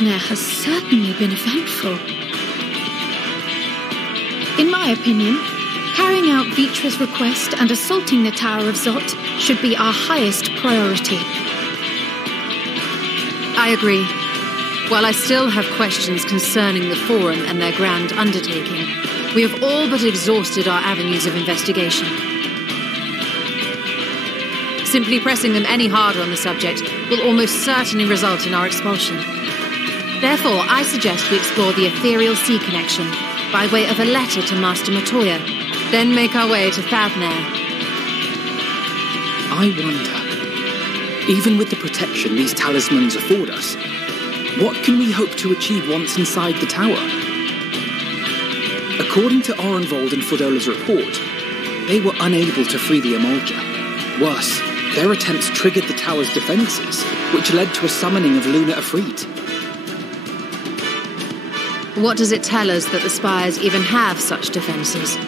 Thavner has certainly been eventful. In my opinion, carrying out Vitra's request and assaulting the Tower of Zot should be our highest priority. I agree. While I still have questions concerning the Forum and their grand undertaking, we have all but exhausted our avenues of investigation. Simply pressing them any harder on the subject will almost certainly result in our expulsion. Therefore, I suggest we explore the ethereal sea connection by way of a letter to Master Matoya, then make our way to Thavner. I wonder, even with the protection these talismans afford us, what can we hope to achieve once inside the tower? According to Orenvold and Fodola's report, they were unable to free the Emolja. Worse, their attempts triggered the tower's defenses, which led to a summoning of Luna Afrit. What does it tell us that the Spires even have such defenses?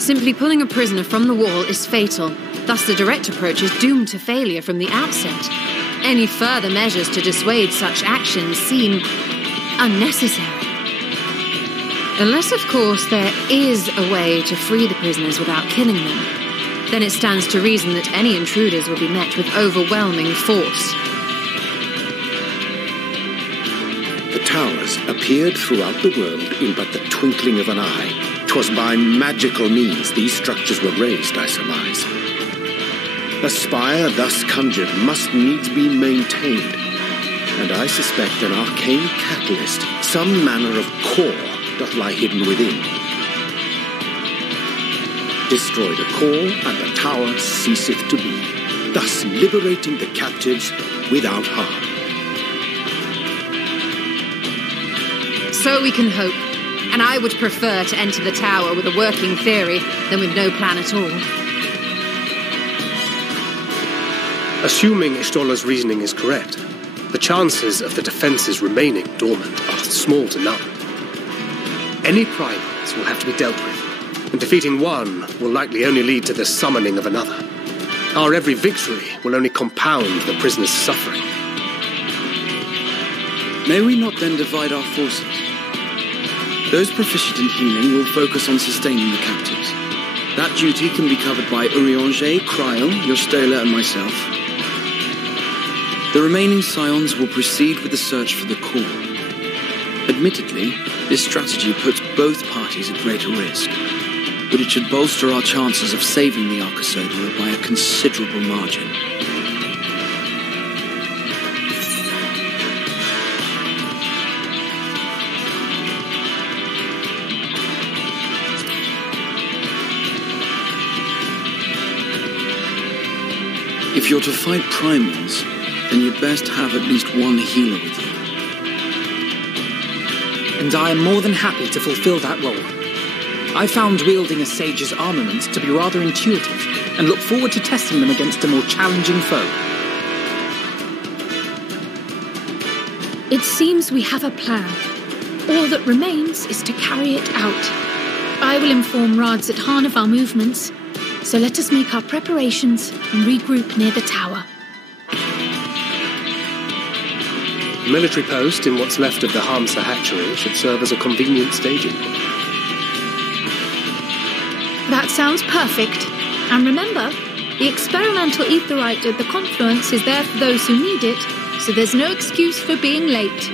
Simply pulling a prisoner from the wall is fatal, thus the direct approach is doomed to failure from the outset. Any further measures to dissuade such actions seem unnecessary. Unless, of course, there is a way to free the prisoners without killing them. Then it stands to reason that any intruders will be met with overwhelming force. The towers appeared throughout the world in but the twinkling of an eye. 'Twas by magical means these structures were raised, I surmise. A spire thus conjured must needs be maintained, and I suspect an arcane catalyst, some manner of core, doth lie hidden within. Destroy the core, and the tower ceaseth to be, thus liberating the captives without harm. So we can hope, and I would prefer to enter the tower with a working theory than with no plan at all. Assuming Ishtola's reasoning is correct, the chances of the defenses remaining dormant are small to none. Any primals will have to be dealt with, and defeating one will likely only lead to the summoning of another. Our every victory will only compound the prisoner's suffering. May we not then divide our forces? Those proficient in healing will focus on sustaining the captives. That duty can be covered by Urianger, Cryle, Yostela, and myself. The remaining Scions will proceed with the search for the core. Admittedly, this strategy puts both parties at greater risk, but it should bolster our chances of saving the Archosaurus by a considerable margin. If you're to fight primals, then you'd best have at least one healer with you. And I am more than happy to fulfill that role. I found wielding a sage's armament to be rather intuitive, and look forward to testing them against a more challenging foe. It seems we have a plan. All that remains is to carry it out. I will inform Rads at Han of our movements, so let us make our preparations and regroup near the tower. The military post in what's left of the Hamsa hatchery should serve as a convenient staging point. That sounds perfect. And remember, the experimental aetheryte at the confluence is there for those who need it, so there's no excuse for being late.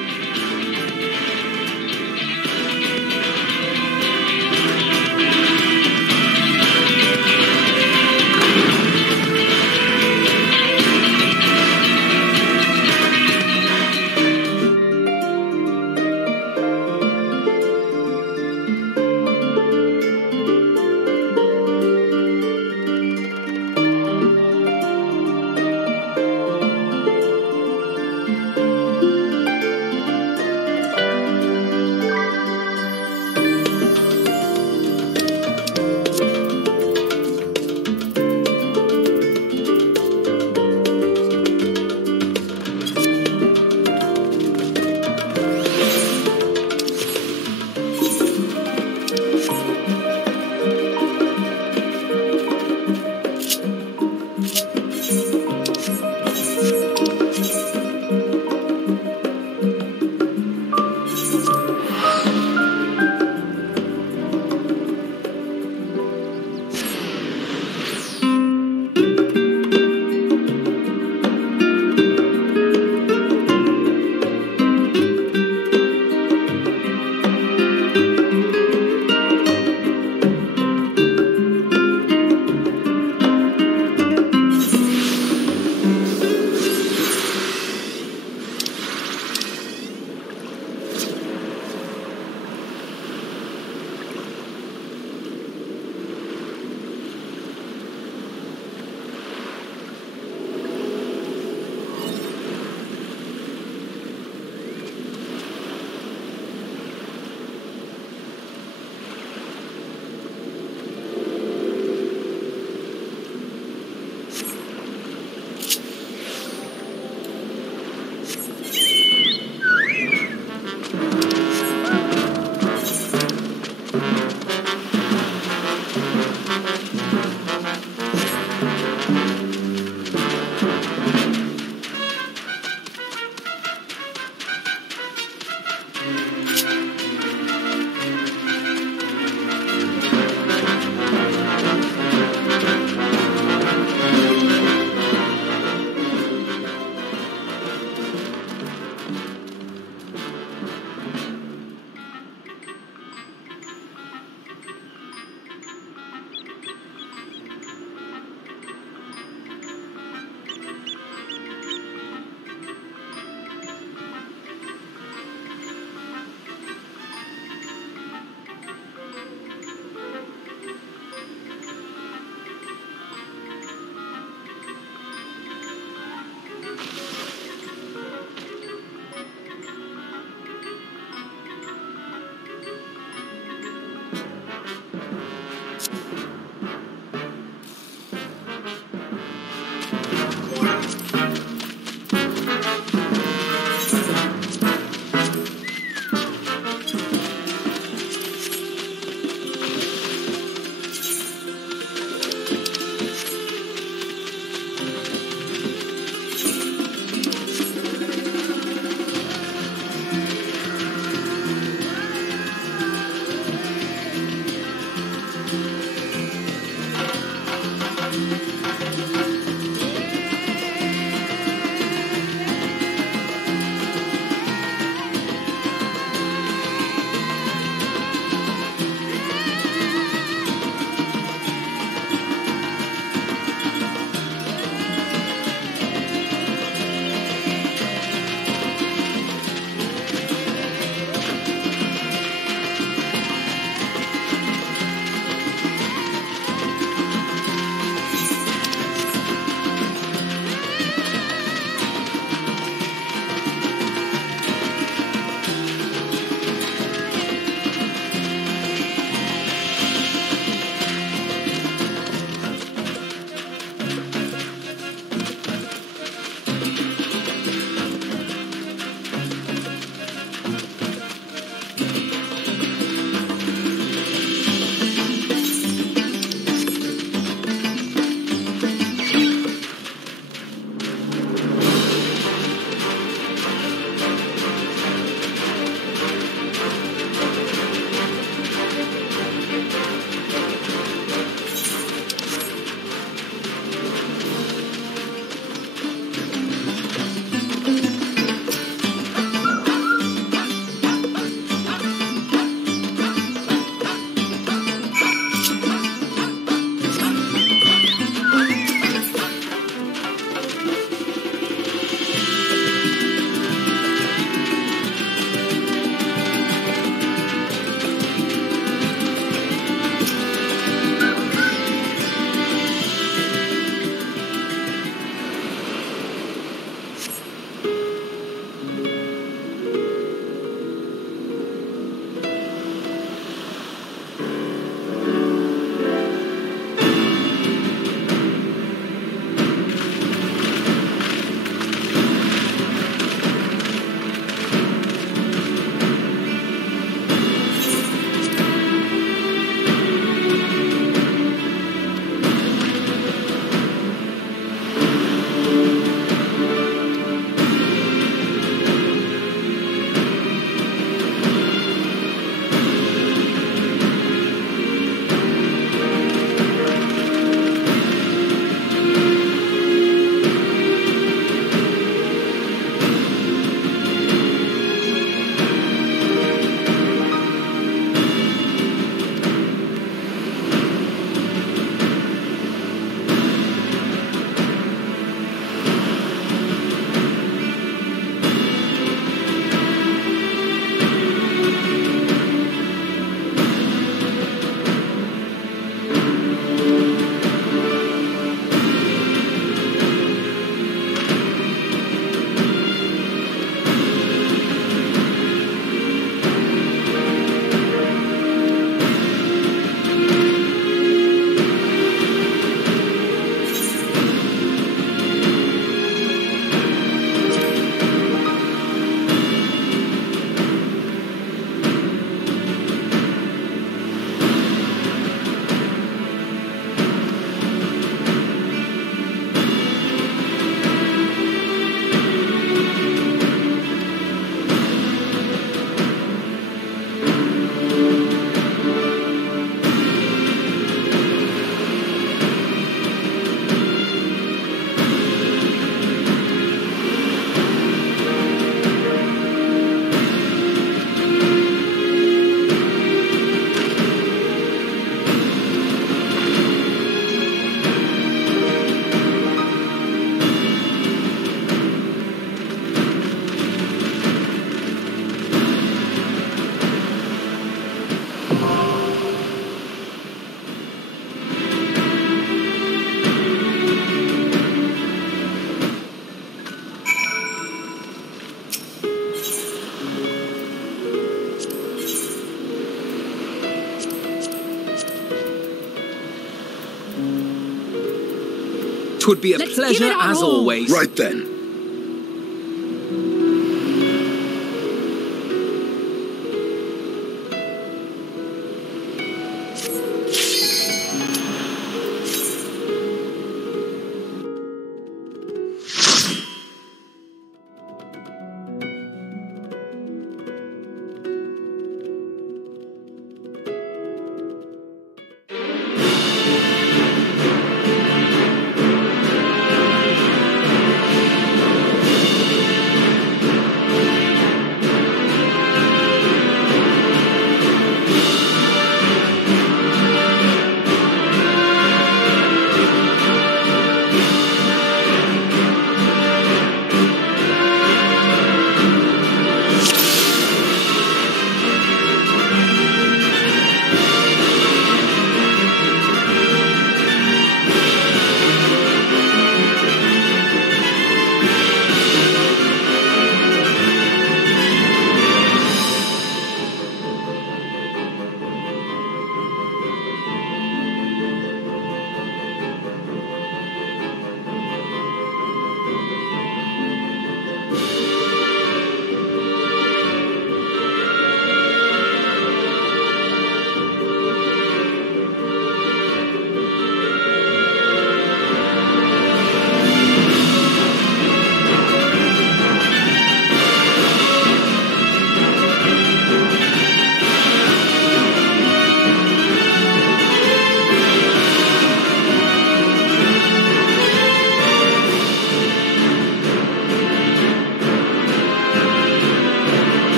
'Twould be a Let's pleasure give it our as all. always. Right then.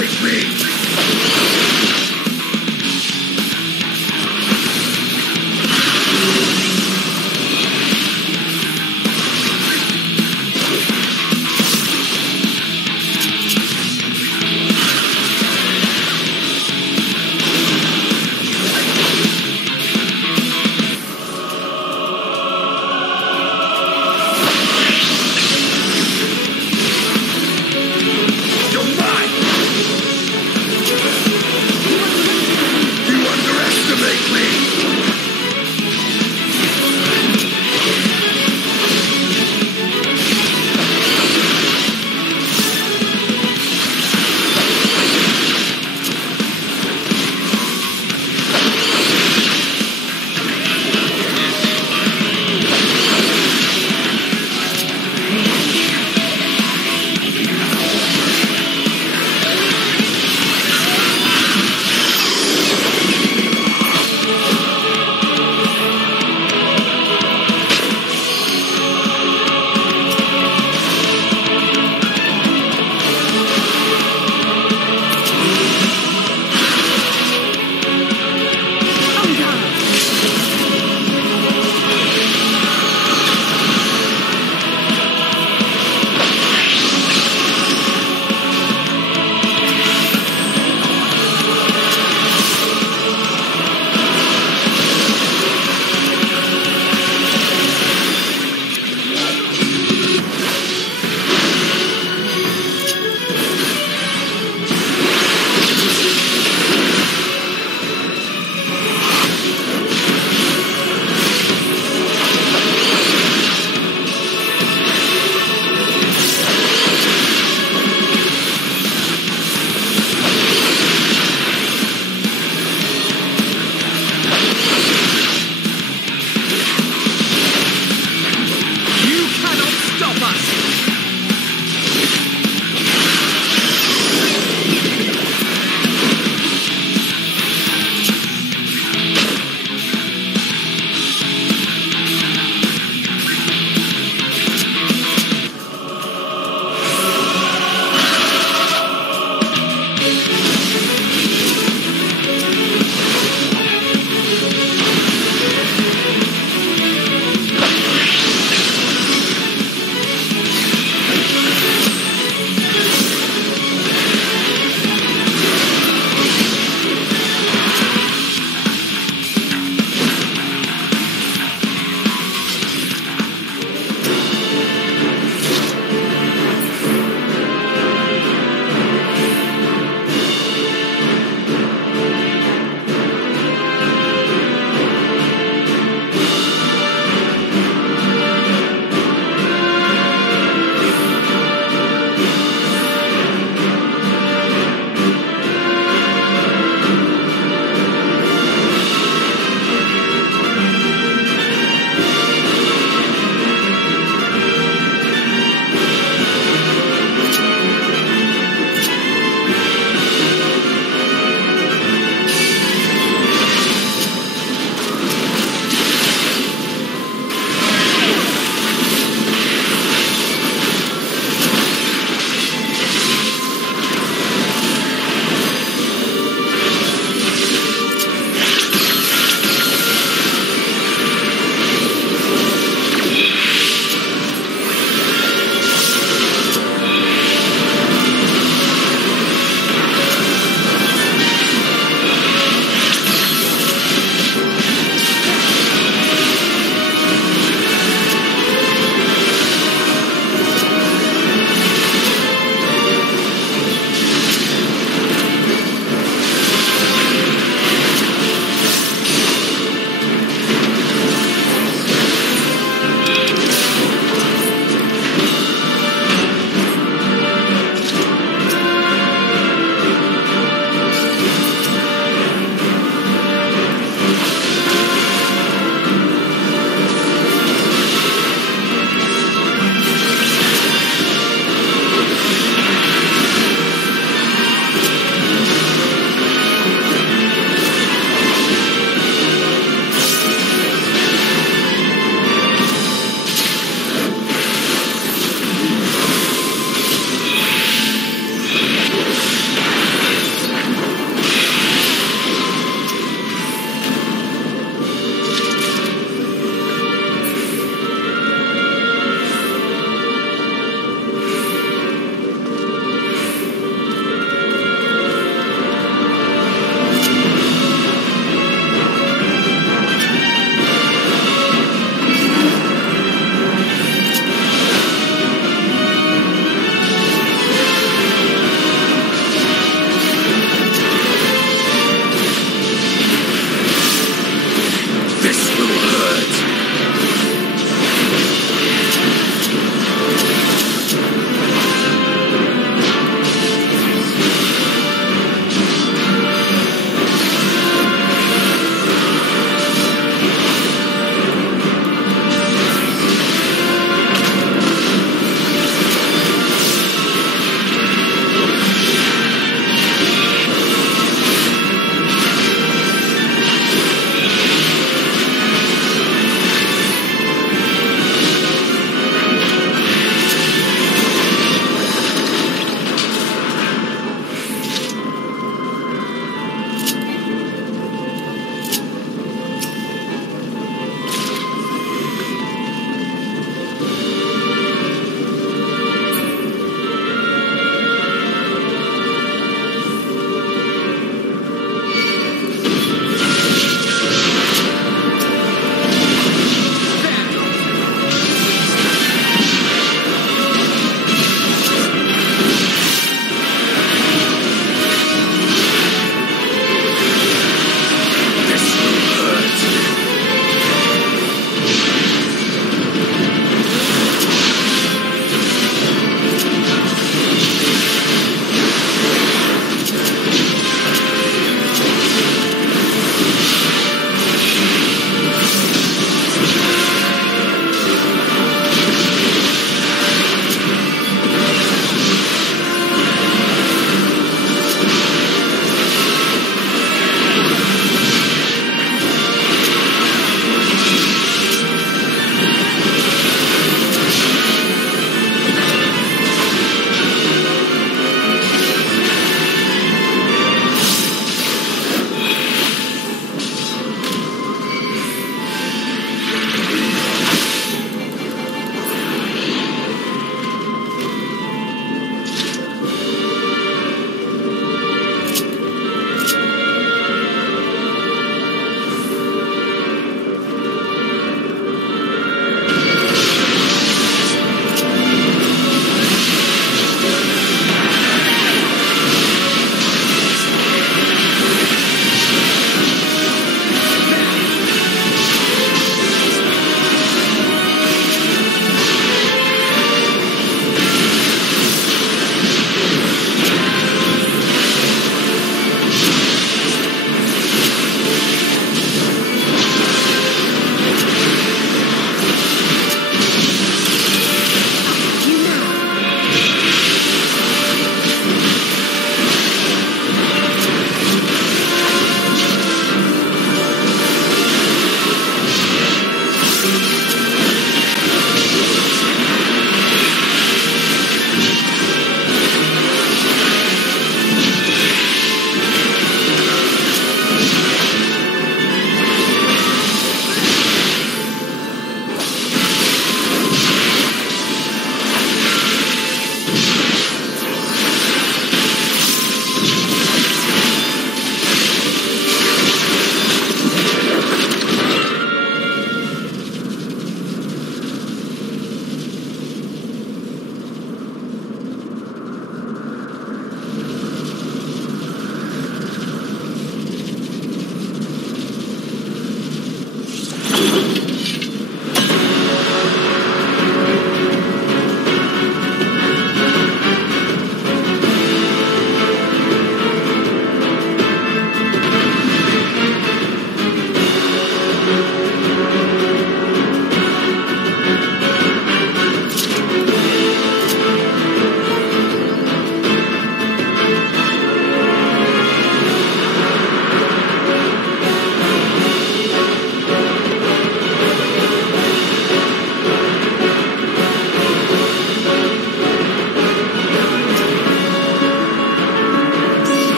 make me!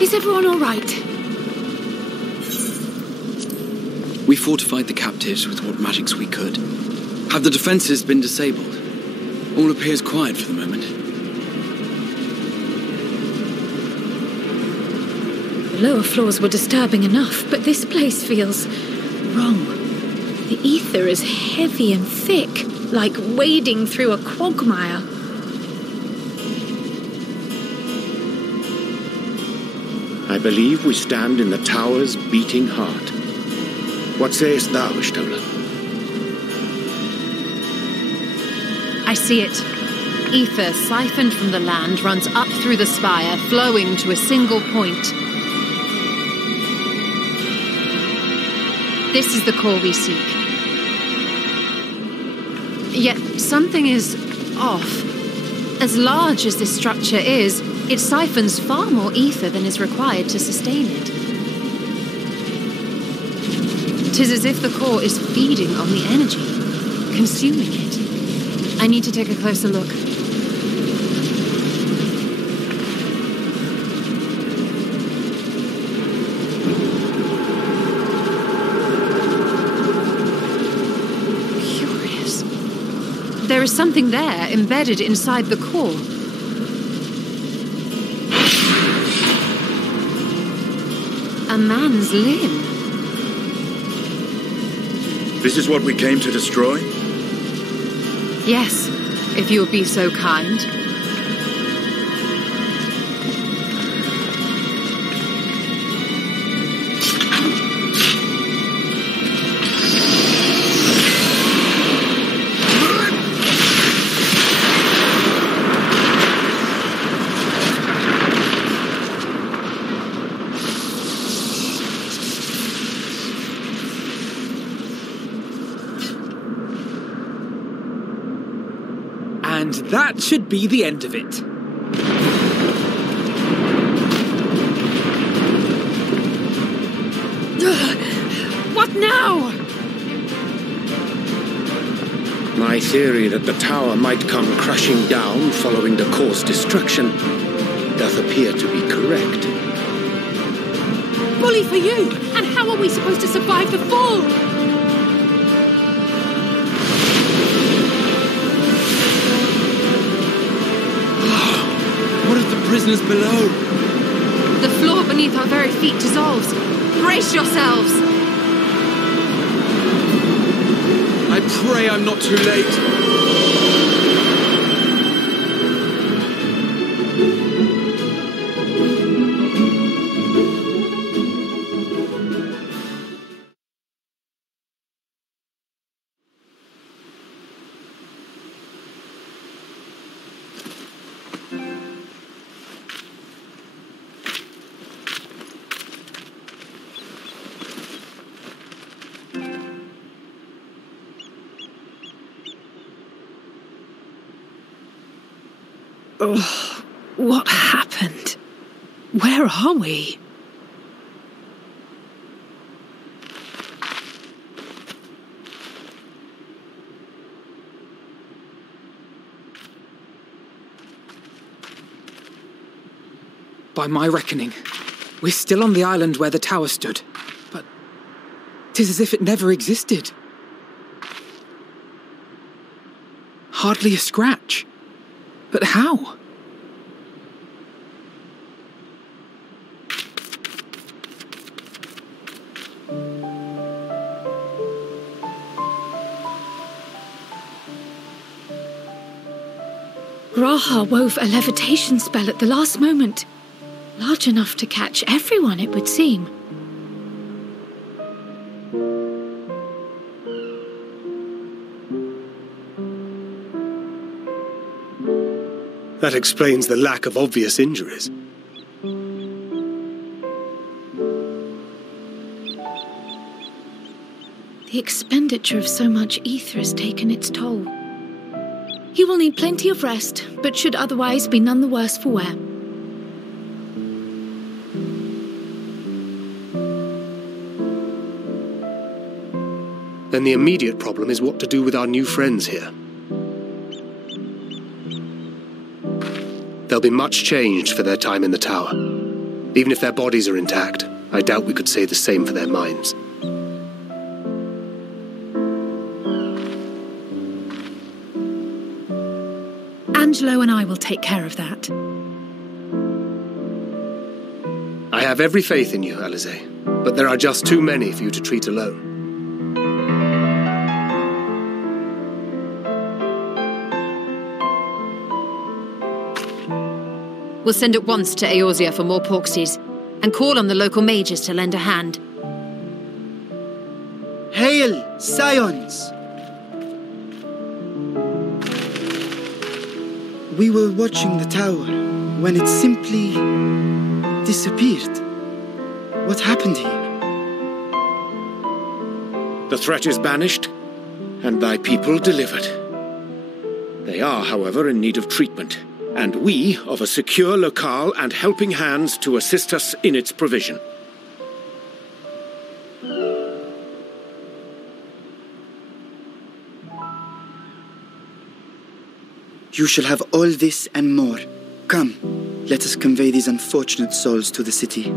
Is everyone all right? We fortified the captives with what magics we could. Have the defenses been disabled? All appears quiet for the moment. The lower floors were disturbing enough, but this place feels wrong. The ether is heavy and thick, like wading through a quagmire. I believe we stand in the tower's beating heart. What sayest thou, Ishtola? I see it. Ether siphoned from the land runs up through the spire, flowing to a single point. This is the core we seek. Yet something is off. As large as this structure is, it siphons far more ether than is required to sustain it. 'Tis as if the core is feeding on the energy, consuming it. I need to take a closer look. Curious. There is something there embedded inside the core. A man's limb. This is what we came to destroy? Yes, if you would be so kind. And that should be the end of it. What now? My theory that the tower might come crashing down following the core's destruction doth appear to be correct. Bully for you! And how are we supposed to survive the fall? What of the prisoners below? The floor beneath our very feet dissolves. Brace yourselves! I pray I'm not too late. Oh, what happened? Where are we? By my reckoning, we're still on the island where the tower stood, but 'tis as if it never existed. Hardly a scratch. But how? Graha wove a levitation spell at the last moment. Large enough to catch everyone, it would seem. That explains the lack of obvious injuries. The expenditure of so much ether has taken its toll. He will need plenty of rest, but should otherwise be none the worse for wear. Then the immediate problem is what to do with our new friends here. They'll be much changed for their time in the tower. Even if their bodies are intact, I doubt we could say the same for their minds. Angelo and I will take care of that. I have every faith in you, Alize, but there are just too many for you to treat alone. We'll send at once to Eorzea for more Porksies, and call on the local mages to lend a hand. Hail, Scions! We were watching the tower when it simply disappeared. What happened here? The threat is banished, and thy people delivered. They are, however, in need of treatment, and we of a secure locale and helping hands to assist us in its provision. You shall have all this and more. Come, let us convey these unfortunate souls to the city.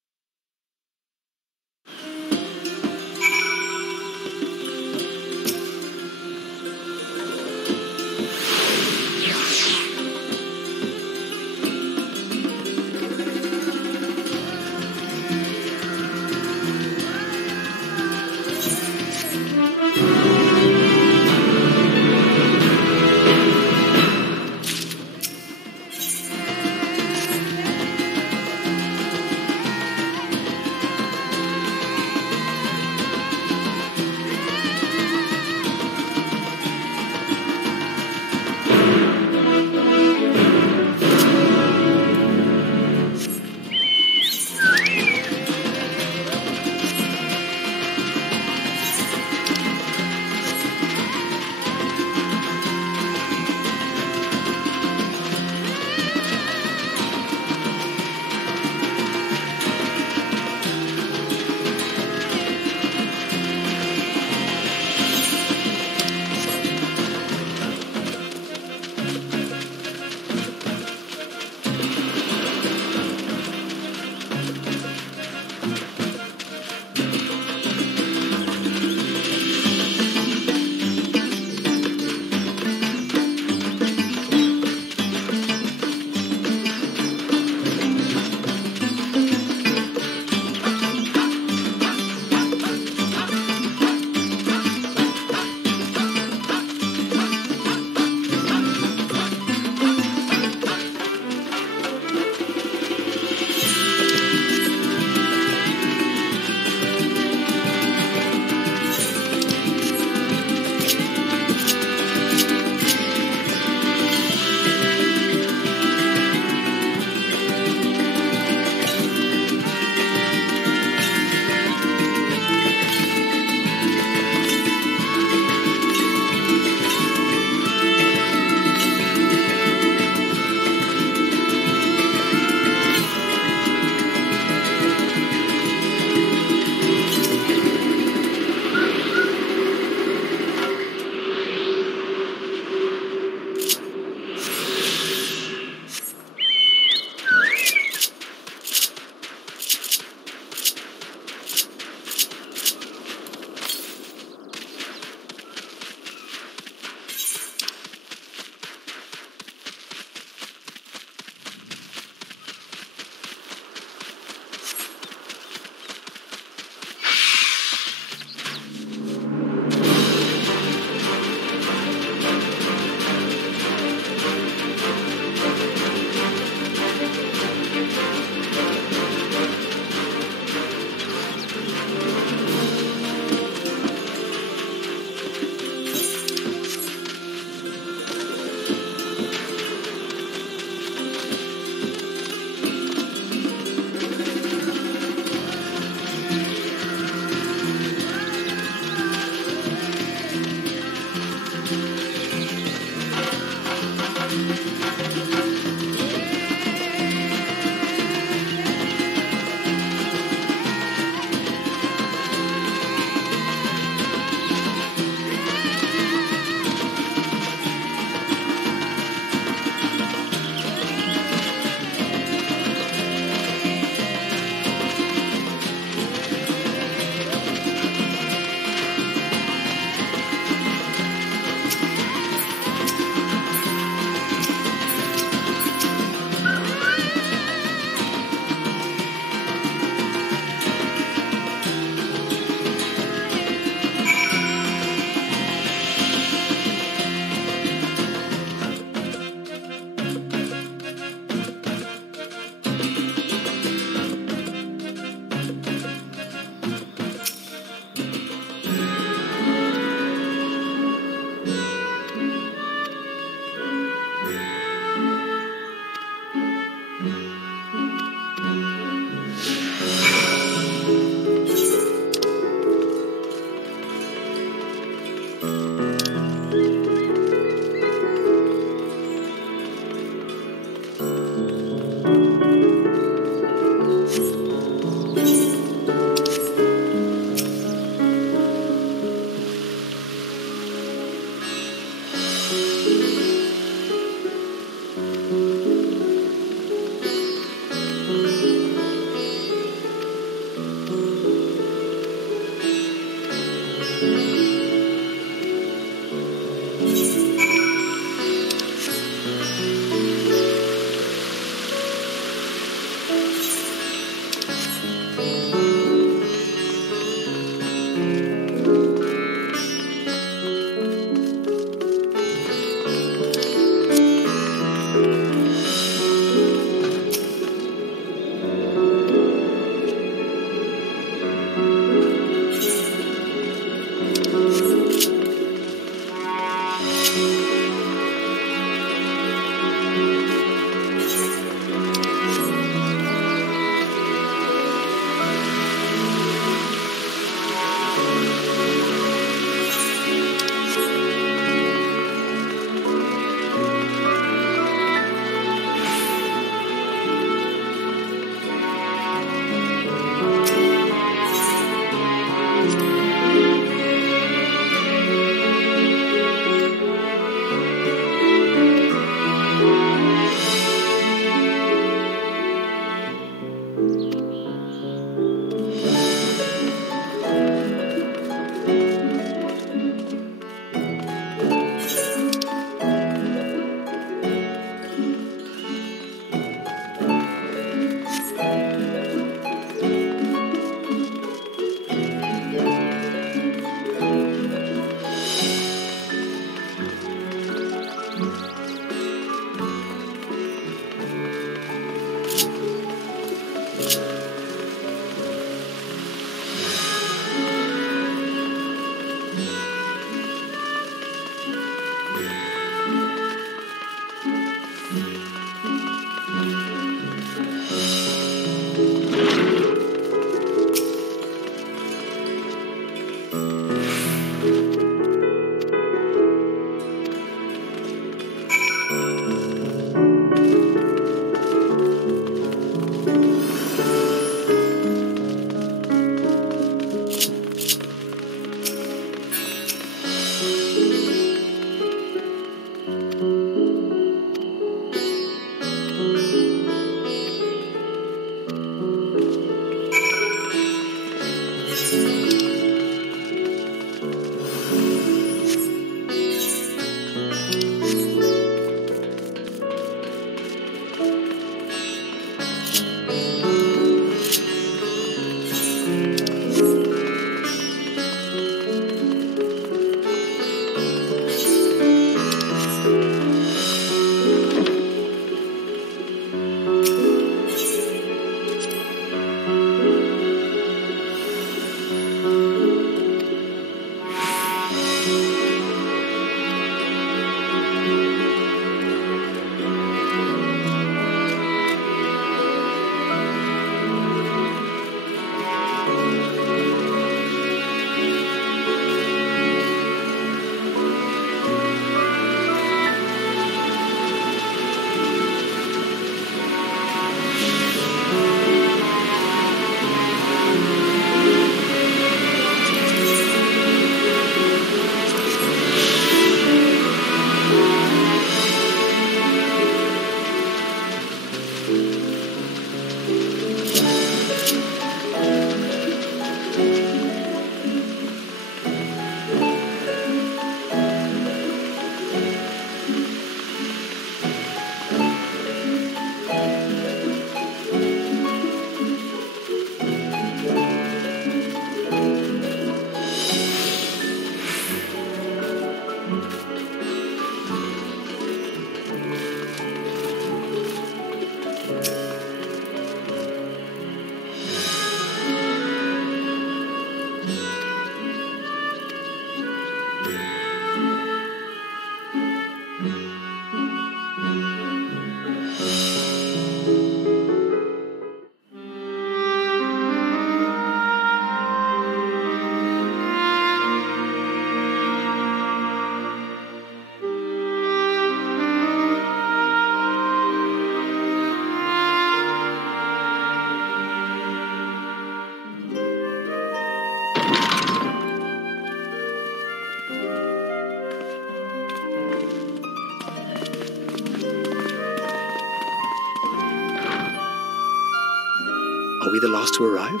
Are we the last to arrive?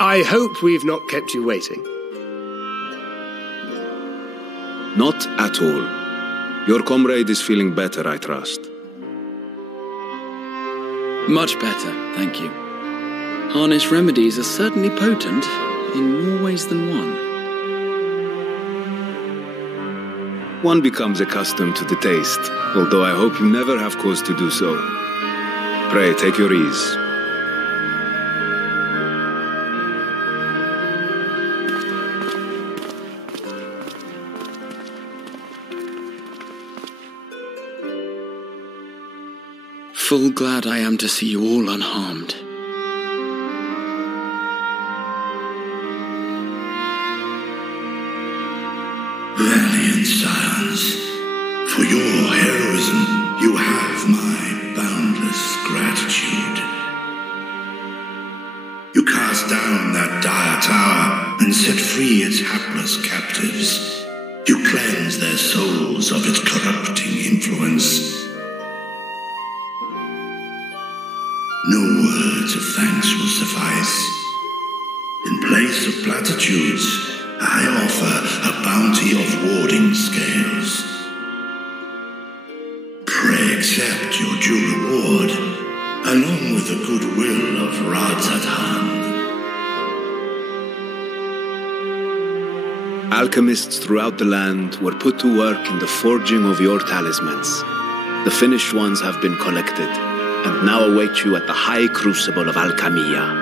I hope we've not kept you waiting. Not at all. Your comrade is feeling better, I trust. Much better, thank you. Harnish remedies are certainly potent, in more ways than one. One becomes accustomed to the taste, although I hope you never have cause to do so. Pray, take your ease. Full glad I am to see you all unharmed. Valiant scions, for your heroism you have my boundless gratitude. You cast down that dire tower and set free its hapless captives. You cleanse their souls of its corrupting influence. No words of thanks will suffice. In place of platitudes, I offer a bounty of warding scales. Pray accept your due reward, along with the goodwill of Radzat-Han. Alchemists throughout the land were put to work in the forging of your talismans. The finished ones have been collected, and now await you at the high crucible of Alchemia.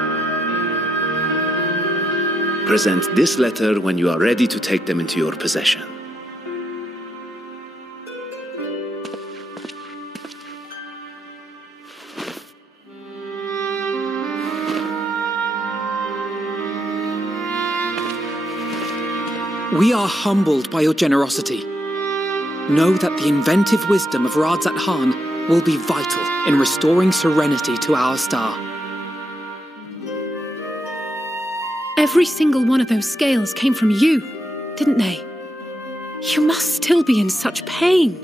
Present this letter when you are ready to take them into your possession. We are humbled by your generosity. Know that the inventive wisdom of Radzat-Han will be vital in restoring serenity to our star. Every single one of those scales came from you, didn't they? You must still be in such pain.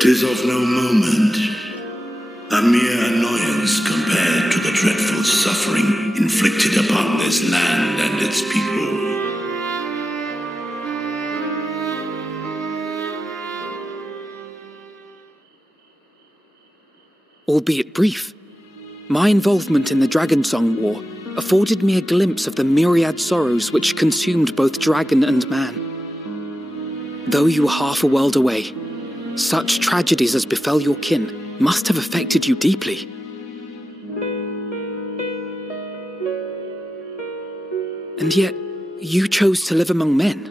"'Tis of no moment, a mere annoyance compared to the dreadful suffering inflicted upon this land and its people. Albeit brief, my involvement in the Dragonsong War afforded me a glimpse of the myriad sorrows which consumed both dragon and man. Though you were half a world away, such tragedies as befell your kin must have affected you deeply. And yet, you chose to live among men.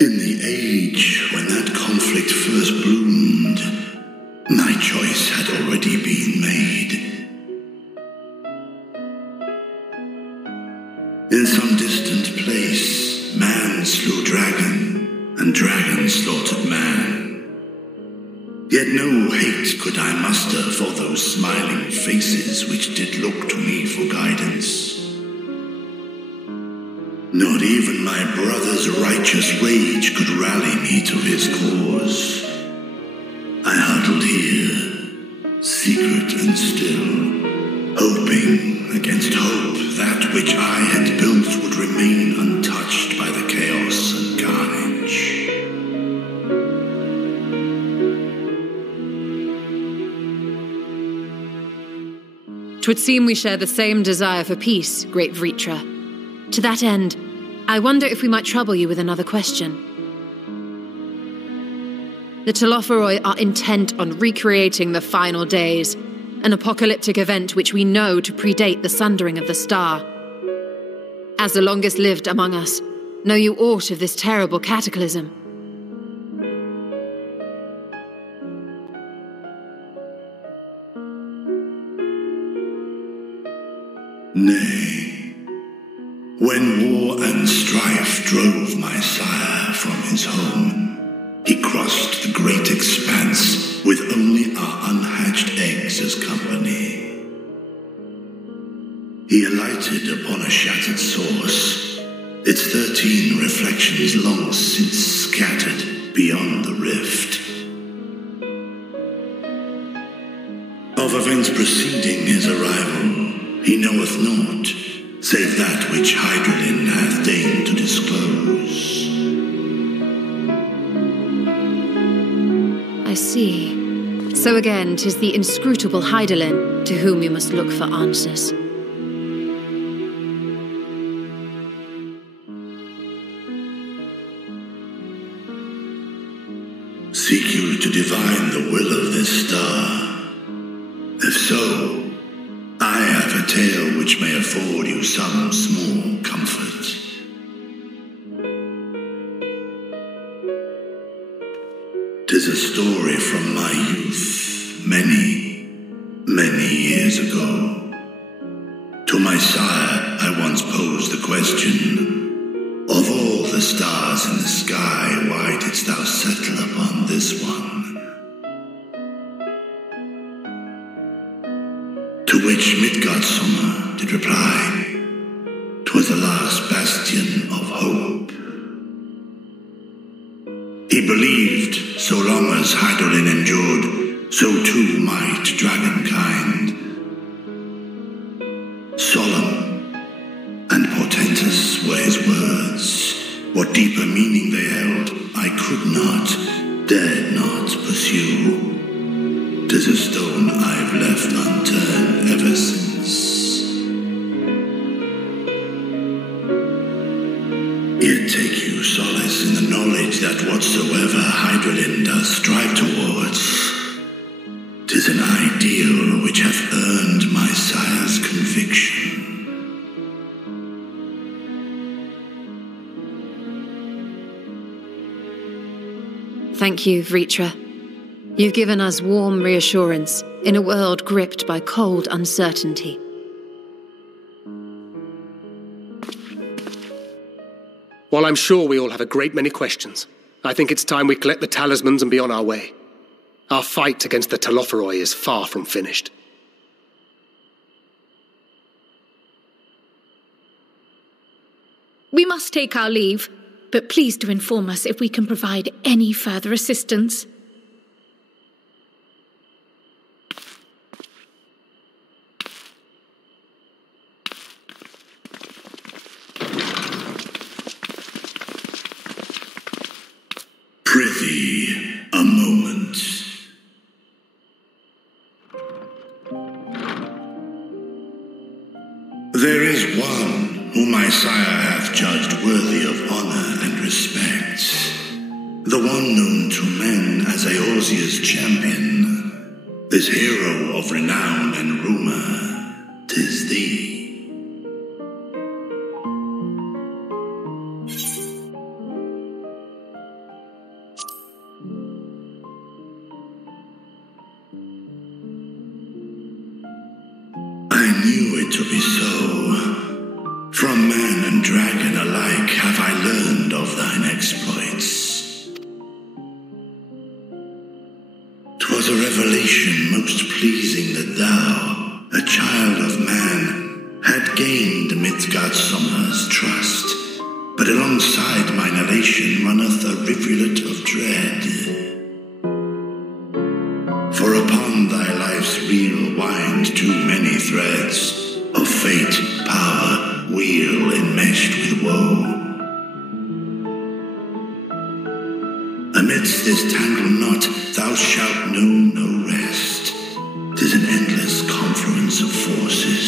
In the age when that conflict first bloomed, my choice had already been made. In some distant place, man slew dragon, and dragon slaughtered man. Yet no hate could I muster for those smiling faces which did look to me for guidance. Not even my brother's righteous rage could rally me to his cause. I huddled here, secret and still, hoping against hope that which I had built would remain untouched by the chaos and carnage. 'Twould seem we share the same desire for peace, great Vritra. To that end, I wonder if we might trouble you with another question. The Telophoroi are intent on recreating the final days, an apocalyptic event which we know to predate the sundering of the star. As the longest lived among us, know you aught of this terrible cataclysm? Nay, when war and strife drove my sire from his home, he crossed the great expanse with only our unhatched eggs as company. He alighted upon a shattered source, its 13 reflections long since scattered beyond the rift. Of events preceding his arrival, he knoweth not, save that which Hydralin hath deigned to disclose. I see. So again, 'tis the inscrutable Hydralin to whom you must look for answers. Seek you to divine the will of this star? If so, I have a tale which may afford you some small comfort. Tis a story from my youth, many, many years ago. To my sire, I once posed the question, of all the stars in the sky, why didst thou settle upon this one? To which Midgardsormr did reply, 'twas the last bastion of hope. He believed, so long as Hydralin endured, so too might dragonkind. Solemn and portentous were his words. What deeper meaning they held, I could not, dared not pursue. 'Tis a stone I've left unturned ever since. Yet take you solace in the knowledge that whatsoever Hydralin does strive towards, 'tis an ideal which hath earned my sire's conviction. Thank you, Vritra. You've given us warm reassurance in a world gripped by cold uncertainty. While I'm sure we all have a great many questions, I think it's time we collect the talismans and be on our way. Our fight against the Telophoroi is far from finished. We must take our leave, but please do inform us if we can provide any further assistance. Prithee, a moment. There is one whom my sire hath judged worthy of honor and respect. The one known to men as Eorzea's champion. This hero of renown and rumor, 'tis thee. I knew it to be so. From man and dragon alike have I learned of thine exploits. 'Twas a revelation most pleasing that thou, a child of man, had gained Midgardsormr's trust. But alongside mine elation runneth a rivulet of dread. For upon thy life's reel wind too many threads of fate, power, weal enmeshed with woe. Amidst this tangled knot thou shalt know no rest. 'Tis an endless confluence of forces,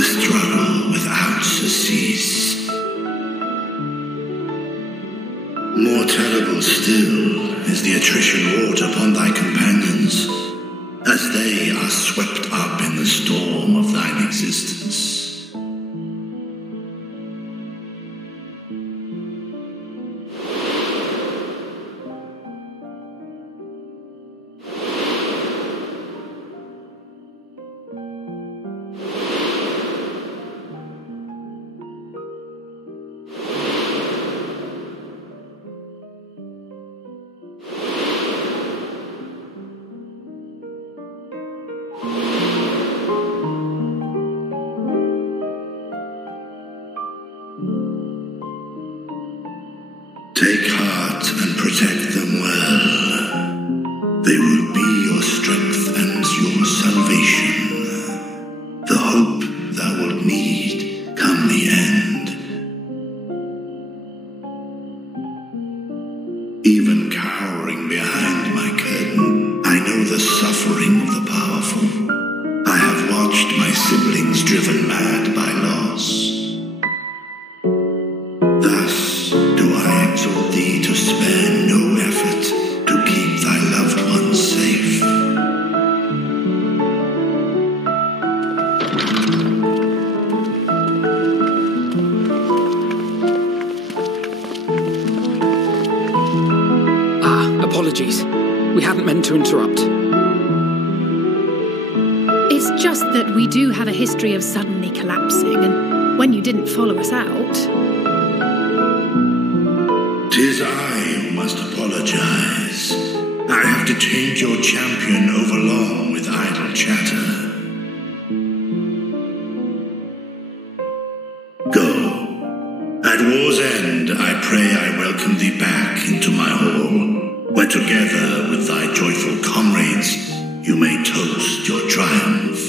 a struggle without surcease. More terrible still is the attrition wrought upon thy companions, as they are swept up in the storm of thine existence. Take heart and protect them well. They will be your strength and your salvation. Apologies. We hadn't meant to interrupt. It's just that we do have a history of suddenly collapsing, and when you didn't follow us out... 'Tis I who must apologize. I have to change your champion overlong with idle chatter. Go. At war's end, I pray I welcome thee back into my hall, where together with thy joyful comrades, you may toast your triumph.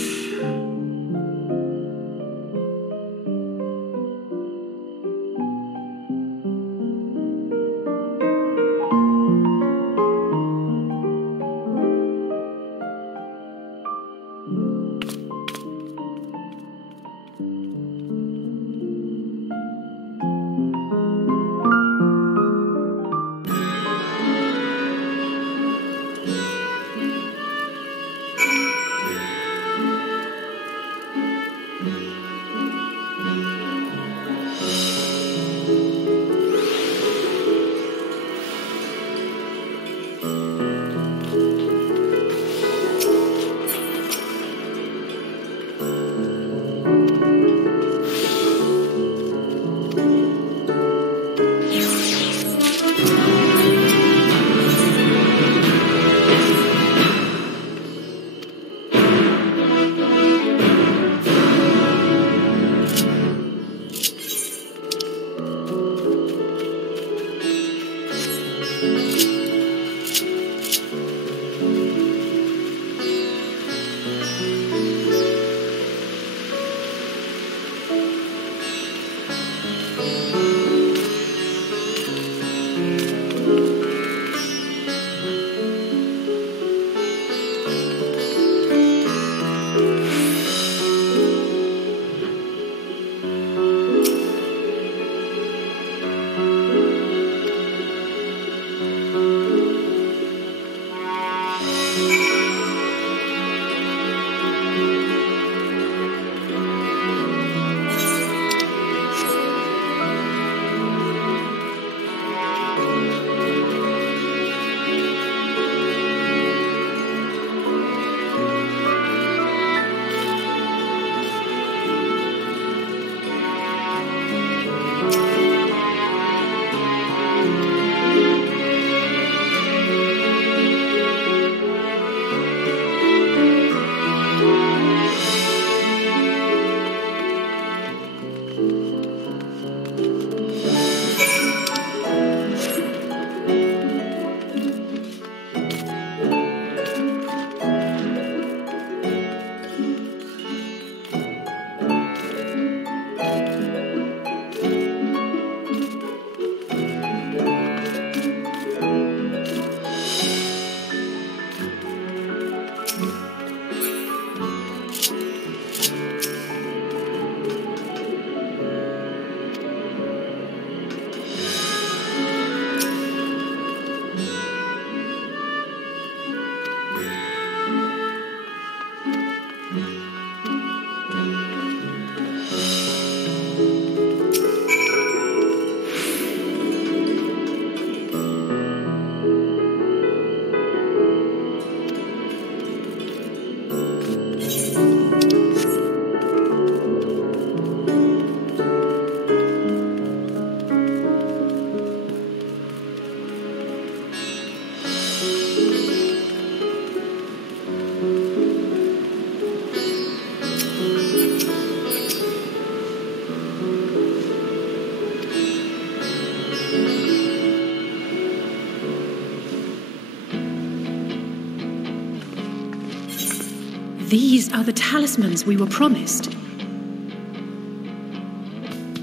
These are the talismans we were promised.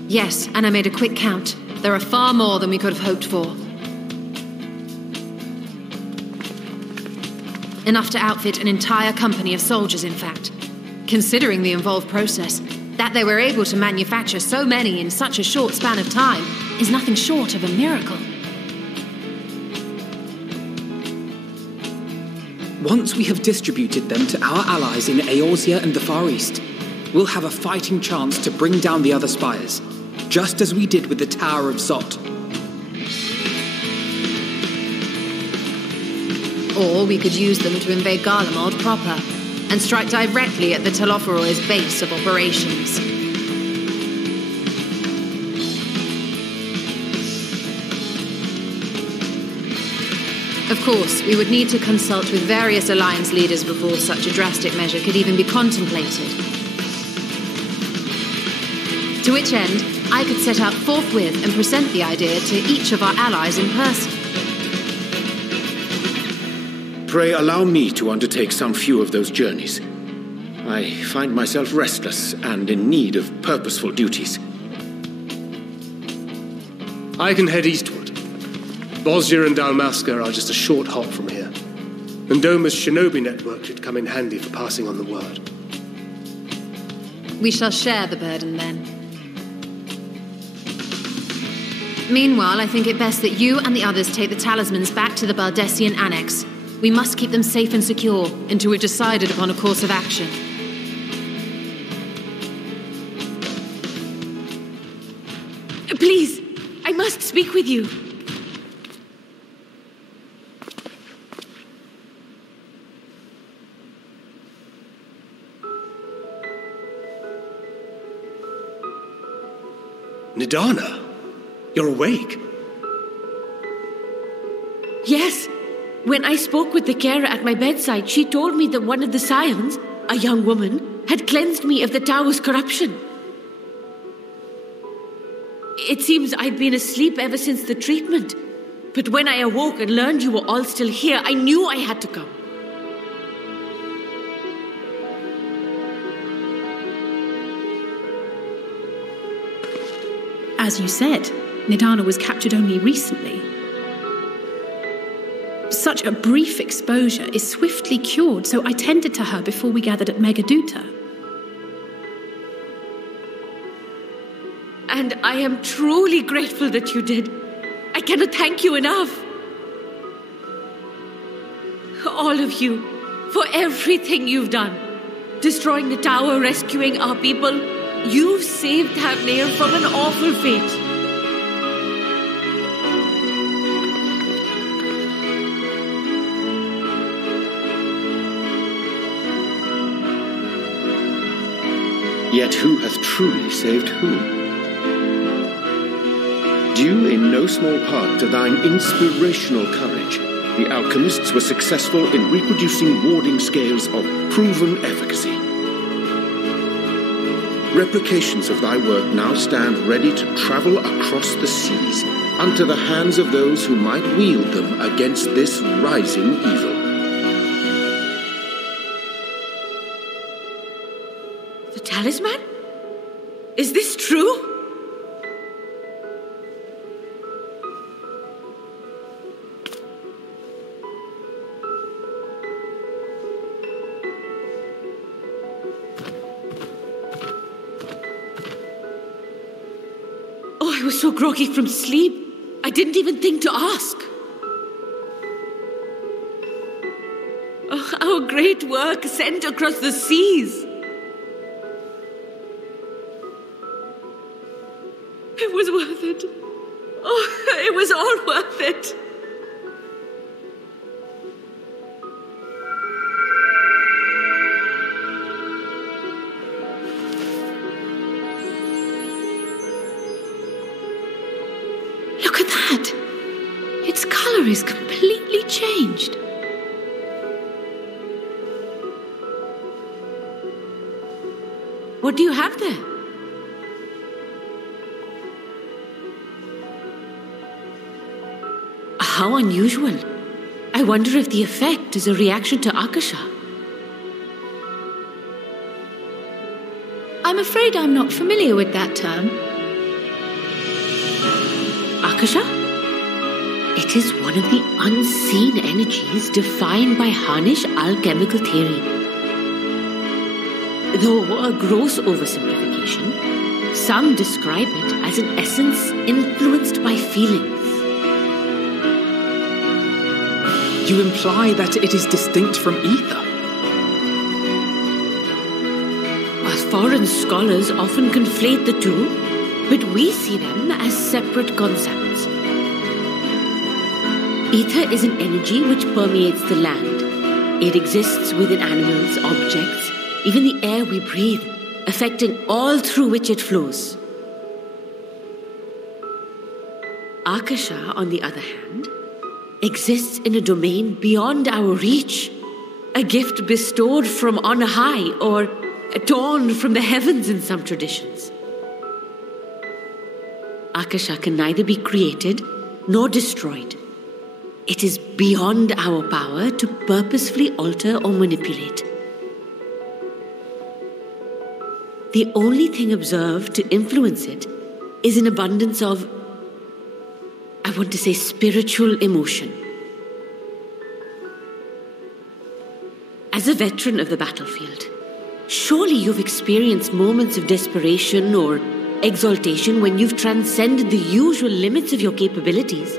Yes, and I made a quick count. There are far more than we could have hoped for. Enough to outfit an entire company of soldiers, in fact. Considering the involved process, that they were able to manufacture so many in such a short span of time is nothing short of a miracle. Once we have distributed them to our allies in Eorzea and the Far East, we'll have a fighting chance to bring down the other spires, just as we did with the Tower of Zot. Or we could use them to invade Garlemald proper and strike directly at the Telophoroid's base of operations. Of course, we would need to consult with various Alliance leaders before such a drastic measure could even be contemplated. To which end, I could set out forthwith and present the idea to each of our allies in person. Pray allow me to undertake some few of those journeys. I find myself restless and in need of purposeful duties. I can head eastward. Bosnia and Dalmasca are just a short hop from here. And Doma's shinobi network should come in handy for passing on the word. We shall share the burden then. Meanwhile, I think it best that you and the others take the talismans back to the Baldessian Annex. We must keep them safe and secure until we've decided upon a course of action. Please, I must speak with you. Nidana, you're awake. Yes. When I spoke with the carer at my bedside, she told me that one of the scions, a young woman, had cleansed me of the Tao's corruption. It seems I'd been asleep ever since the treatment. But when I awoke and learned you were all still here, I knew I had to come. As you said, Nidana was captured only recently. Such a brief exposure is swiftly cured, so I tended to her before we gathered at Megaduta. And I am truly grateful that you did. I cannot thank you enough. All of you, for everything you've done. Destroying the tower, rescuing our people. You've saved Thavnair from an awful fate. Yet who hath truly saved whom? Due in no small part to thine inspirational courage, the alchemists were successful in reproducing warding scales of proven efficacy. Replications of thy work now stand ready to travel across the seas, unto the hands of those who might wield them against this rising evil. The talisman? Is this true? I was so groggy from sleep, I didn't even think to ask. Oh, our great work sent across the seas. It was worth it. Oh, it was all worth it. Look at that! Its color is completely changed. What do you have there? How unusual. I wonder if the effect is a reaction to Akasha. I'm afraid I'm not familiar with that term. Akasha? It is one of the unseen energies defined by Harnish alchemical theory. Though a gross oversimplification, some describe it as an essence influenced by feelings. You imply that it is distinct from ether? Us foreign scholars often conflate the two, but we see them as separate concepts. Ether is an energy which permeates the land. It exists within animals, objects, even the air we breathe, affecting all through which it flows. Akasha, on the other hand, exists in a domain beyond our reach, a gift bestowed from on high or torn from the heavens in some traditions. Akasha can neither be created nor destroyed. It is beyond our power to purposefully alter or manipulate. The only thing observed to influence it is an abundance of, I want to say, spiritual emotion. As a veteran of the battlefield, surely you've experienced moments of desperation or exaltation when you've transcended the usual limits of your capabilities.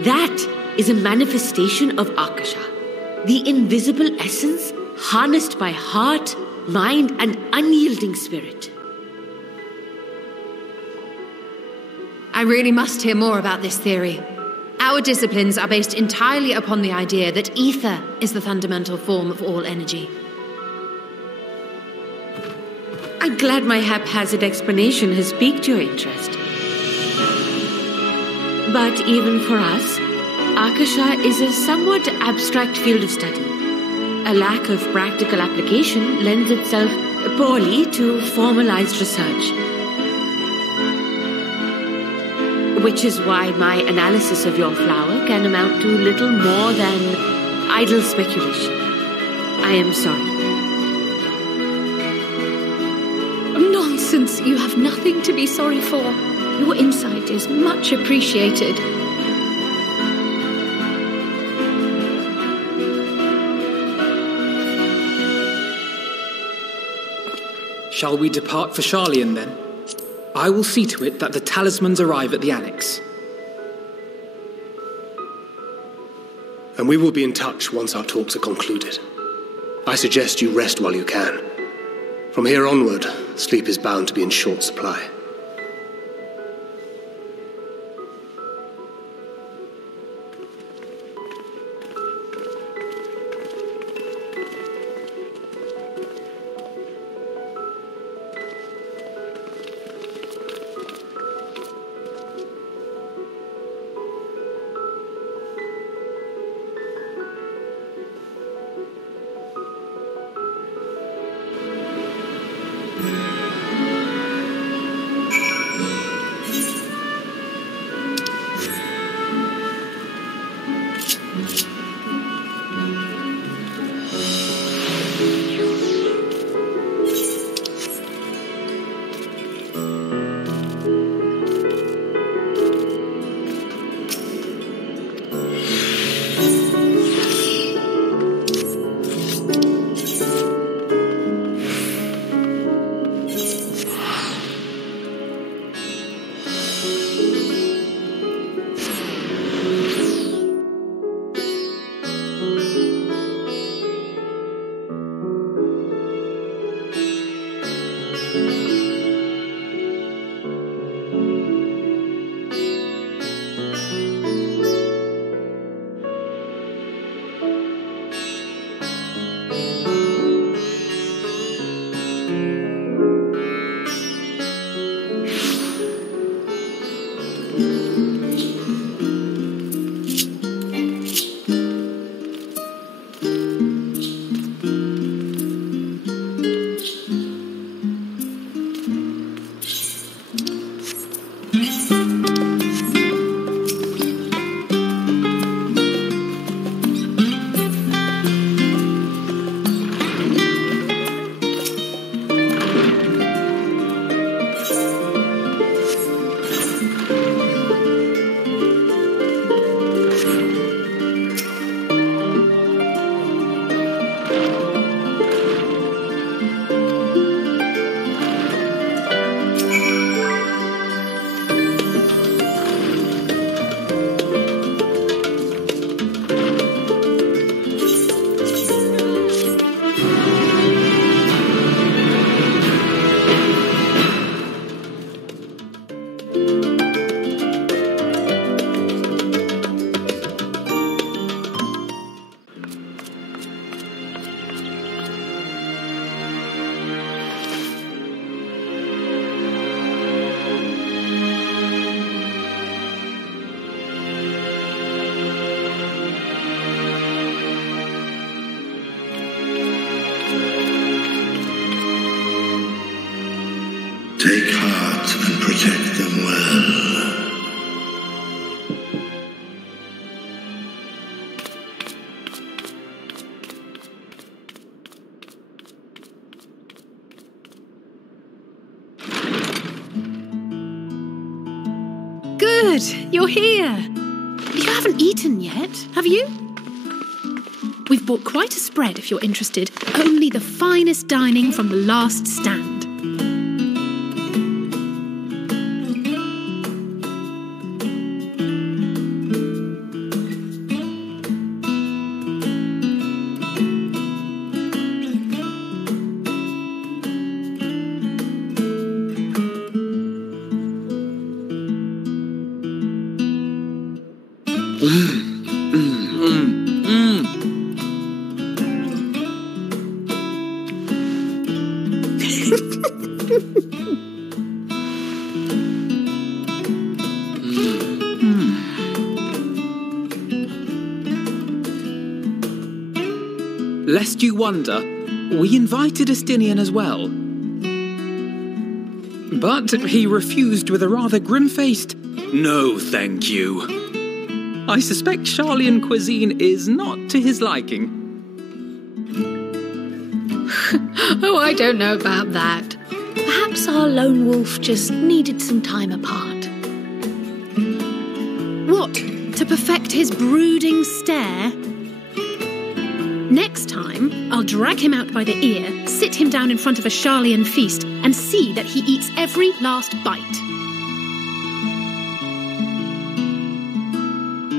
That is a manifestation of Akasha, the invisible essence harnessed by heart, mind, and unyielding spirit. I really must hear more about this theory. Our disciplines are based entirely upon the idea that ether is the fundamental form of all energy. I'm glad my haphazard explanation has piqued your interest. But even for us, Akasha is a somewhat abstract field of study. A lack of practical application lends itself poorly to formalized research. Which is why my analysis of your flower can amount to little more than idle speculation. I am sorry. Nonsense. You have nothing to be sorry for. Your insight is much appreciated. Shall we depart for Charlian, then? I will see to it that the talismans arrive at the Annex. And we will be in touch once our talks are concluded. I suggest you rest while you can. From here onward, sleep is bound to be in short supply. Good, you're here. You haven't eaten yet, have you? We've bought quite a spread if you're interested. Only the finest dining from the last stand. Lest you wonder, we invited Estinian as well. But he refused with a rather grim-faced, "No, thank you." I suspect Charlian cuisine is not to his liking. Oh, I don't know about that. Perhaps our lone wolf just needed some time apart. What? To perfect his brooding stare? Next time, I'll drag him out by the ear, sit him down in front of a Charlian feast, and see that he eats every last bite.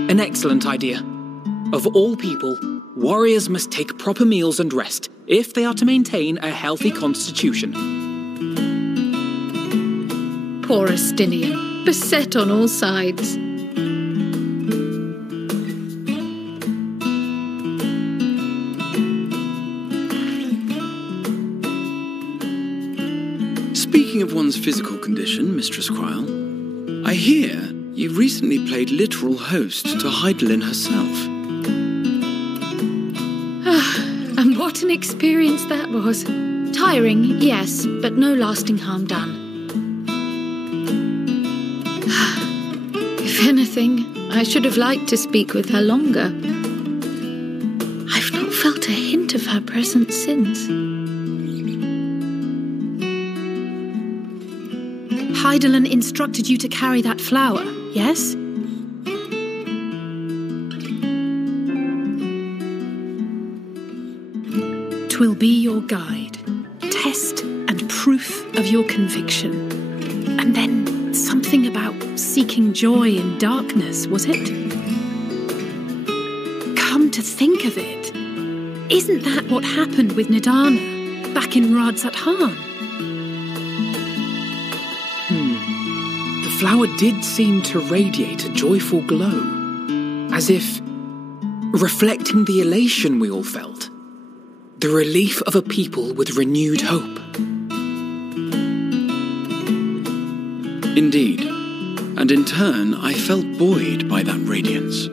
An excellent idea. Of all people, warriors must take proper meals and rest if they are to maintain a healthy constitution. Poor Estinian, beset on all sides. Speaking of one's physical condition, Mistress Cryle, I hear you've recently played literal host to Heidelin herself. And what an experience that was. Tiring, yes, but no lasting harm done. If anything, I should have liked to speak with her longer. I've not felt a hint of her presence since. Heidelin instructed you to carry that flower, yes? Twill be your guide, test and proof of your conviction. And then something about seeking joy in darkness, was it? Come to think of it, isn't that what happened with Nidana back in Radsat-Han? The flower did seem to radiate a joyful glow, as if reflecting the elation we all felt, the relief of a people with renewed hope. Indeed, and in turn I felt buoyed by that radiance.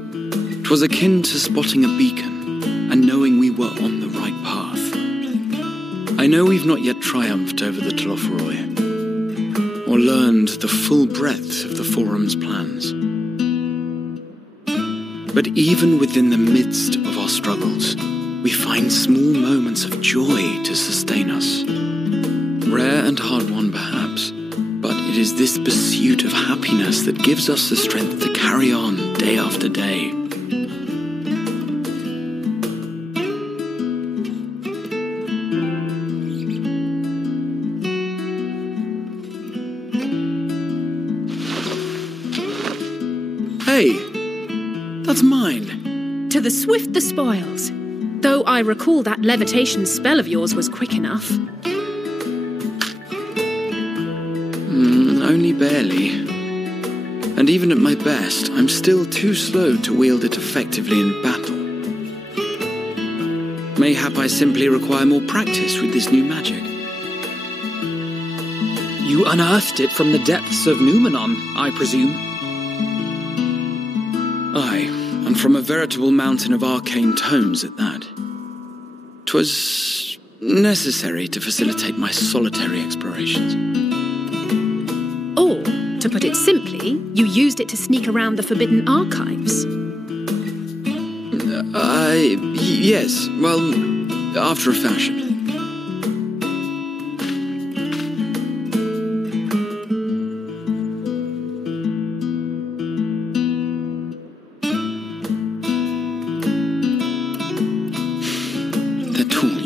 'Twas akin to spotting a beacon and knowing we were on the right path. I know we've not yet triumphed over the Tlofroi, or learned the full breadth of the Forum's plans. But even within the midst of our struggles, we find small moments of joy to sustain us. Rare and hard-won perhaps, but it is this pursuit of happiness that gives us the strength to carry on day after day. Hey, that's mine. To the swift the spoils. Though I recall that levitation spell of yours was quick enough. Only barely. And even at my best, I'm still too slow to wield it effectively in battle. Mayhap I simply require more practice with this new magic. You unearthed it from the depths of Numenon, I presume? Aye, and from a veritable mountain of arcane tomes at that. 'Twas necessary to facilitate my solitary explorations. Or, to put it simply, you used it to sneak around the Forbidden Archives. Yes, well, after a fashion.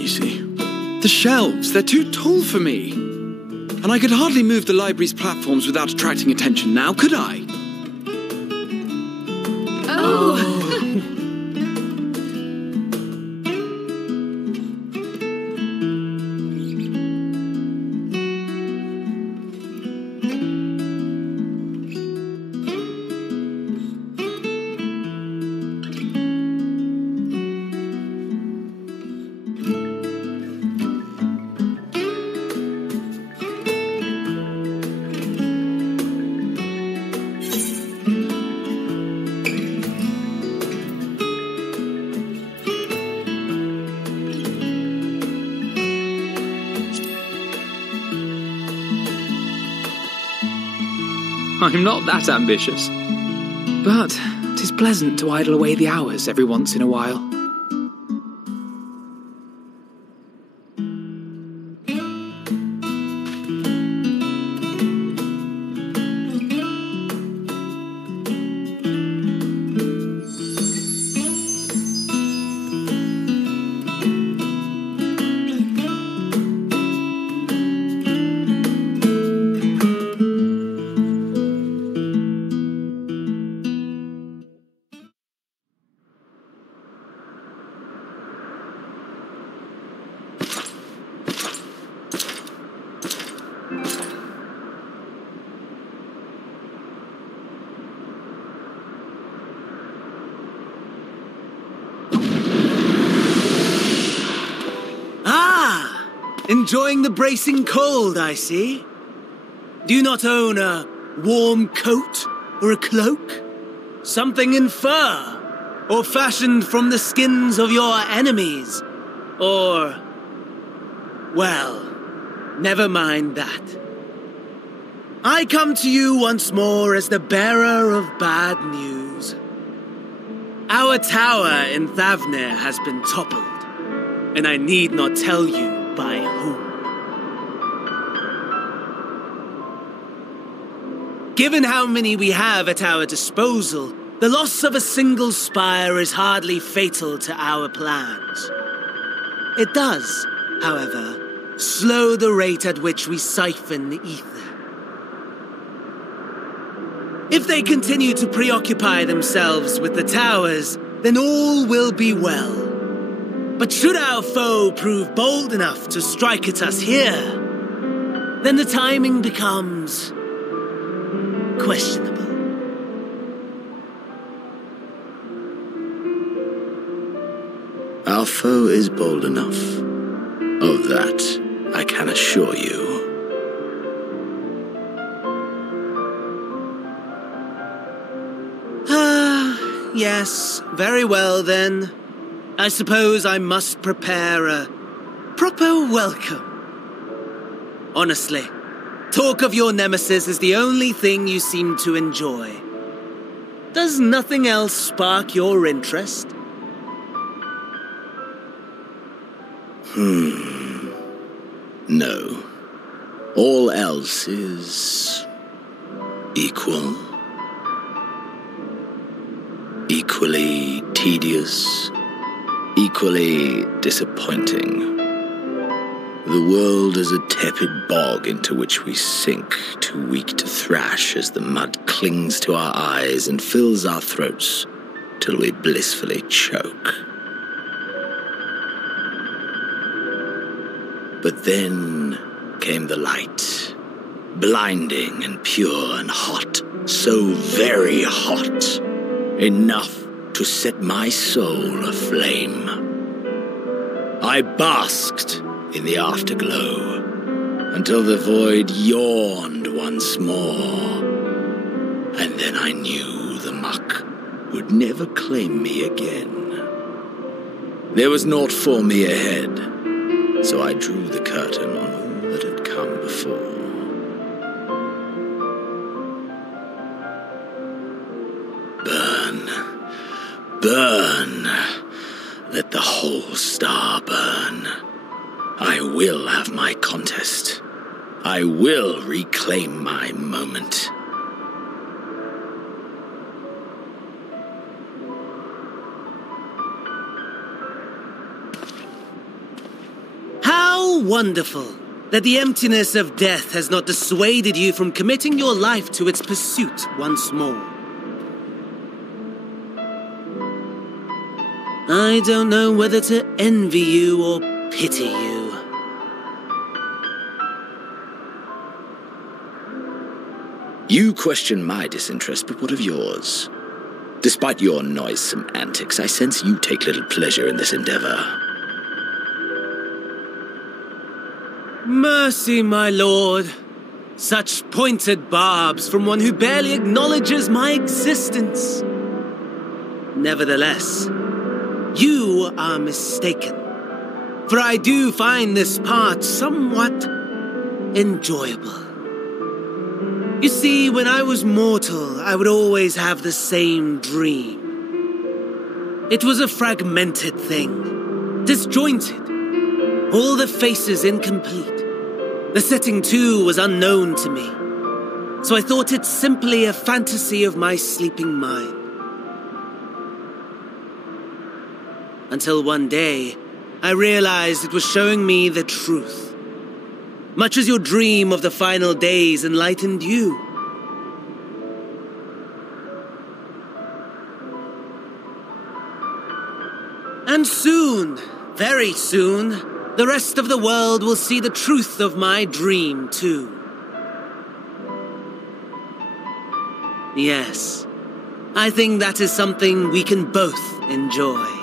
you see. The shelves, they're too tall for me. And I could hardly move the library's platforms without attracting attention now, could I? Oh! I'm not that ambitious. But 'tis pleasant to idle away the hours every once in a while. Enjoying the bracing cold, I see. Do you not own a warm coat or a cloak? Something in fur? Or fashioned from the skins of your enemies? Or... well, never mind that. I come to you once more as the bearer of bad news. Our tower in Thavnir has been toppled, and I need not tell you by whom. Given how many we have at our disposal, the loss of a single spire is hardly fatal to our plans. It does, however, slow the rate at which we siphon the ether. If they continue to preoccupy themselves with the towers, then all will be well. But should our foe prove bold enough to strike at us here, then the timing becomes questionable. Our foe is bold enough. Of that, I can assure you. Yes, very well then. I suppose I must prepare a proper welcome. Honestly, talk of your nemesis is the only thing you seem to enjoy. Does nothing else spark your interest? No. All else is... equal. Equally tedious. Equally disappointing. The world is a tepid bog into which we sink, too weak to thrash as the mud clings to our eyes and fills our throats till we blissfully choke. But then came the light, blinding and pure and hot, so very hot, enough to set my soul aflame. I basked in the afterglow until the void yawned once more, and then I knew the muck would never claim me again. There was naught for me ahead, so I drew the curtain on all that had come before. Burn. Let the whole star burn. I will have my contest. I will reclaim my moment. How wonderful that the emptiness of death has not dissuaded you from committing your life to its pursuit once more. I don't know whether to envy you or pity you. You question my disinterest, but what of yours? Despite your noisome antics, I sense you take little pleasure in this endeavor. Mercy, my lord. Such pointed barbs from one who barely acknowledges my existence. Nevertheless, you are mistaken, for I do find this part somewhat enjoyable. You see, when I was mortal, I would always have the same dream. It was a fragmented thing, disjointed, all the faces incomplete. The setting, too, was unknown to me, so I thought it simply a fantasy of my sleeping mind. Until one day, I realized it was showing me the truth, much as your dream of the final days enlightened you. And soon, very soon, the rest of the world will see the truth of my dream, too. Yes, I think that is something we can both enjoy.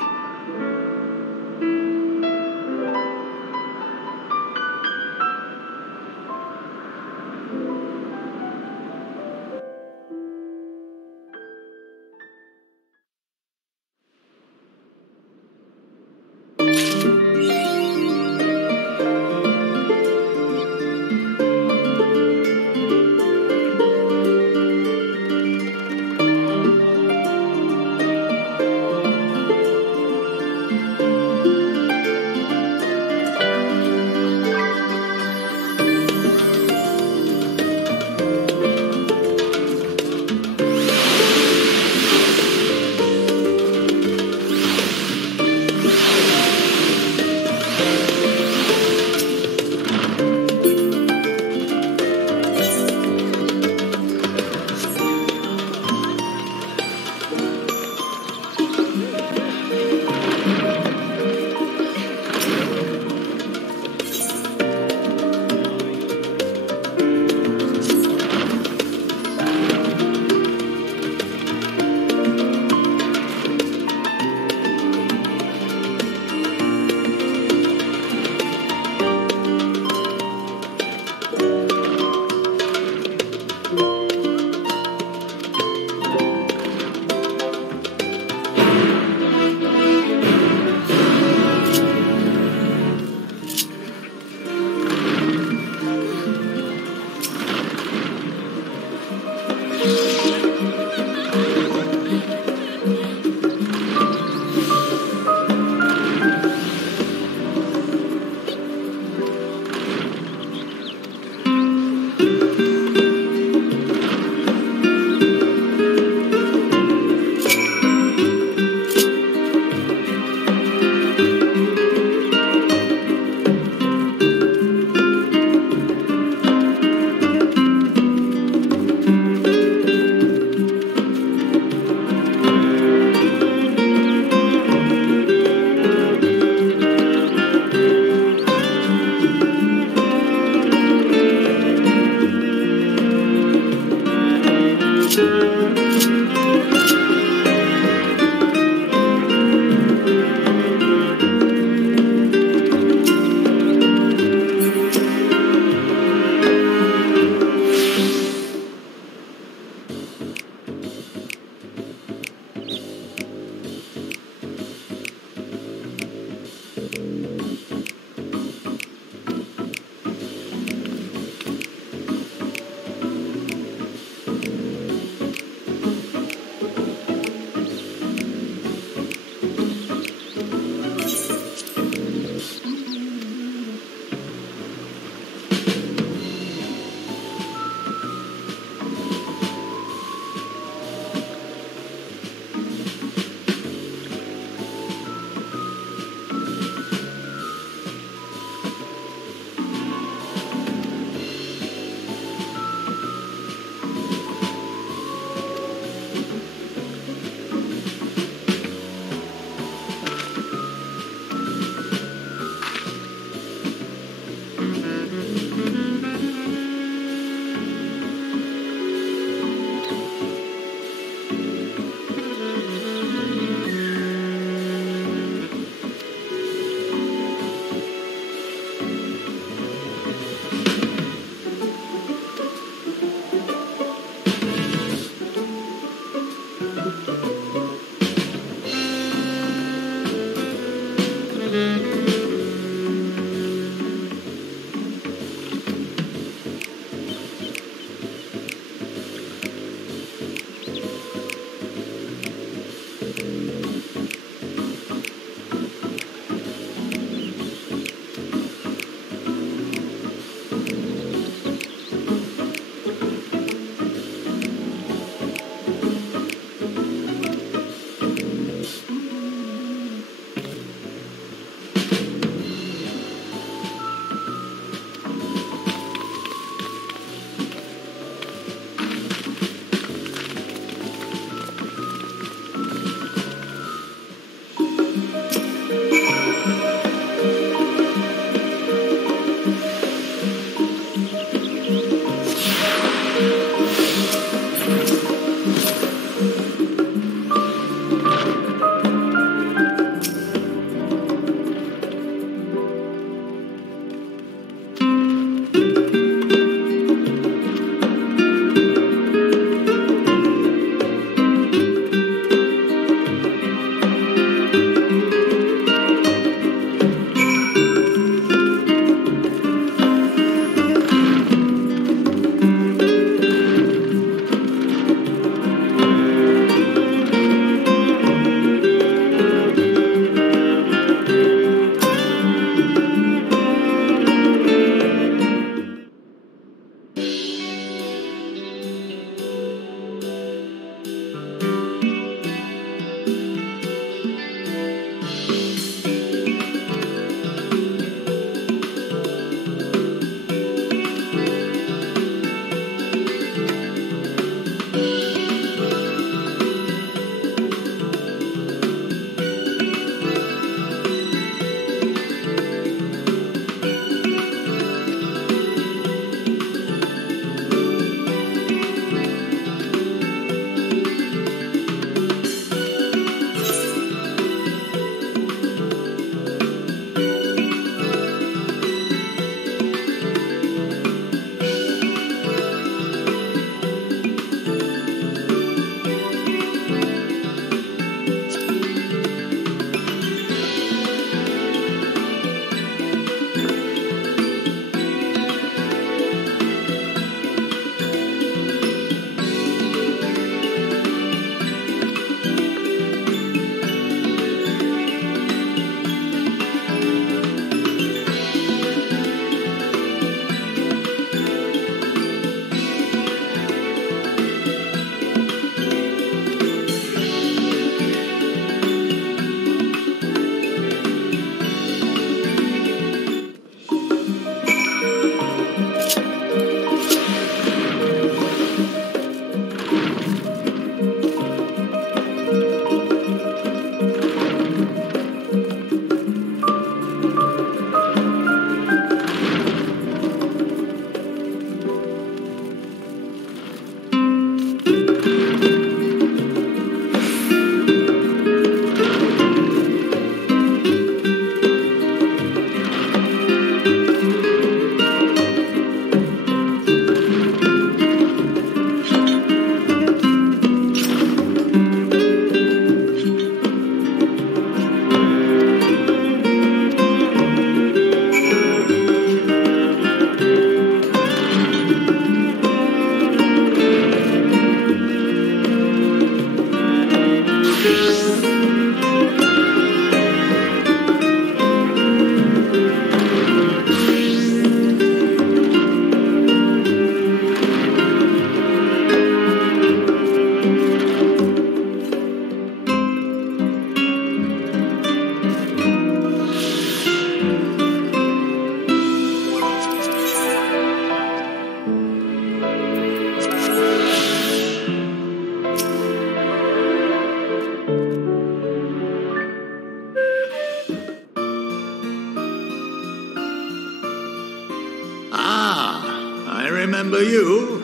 remember you.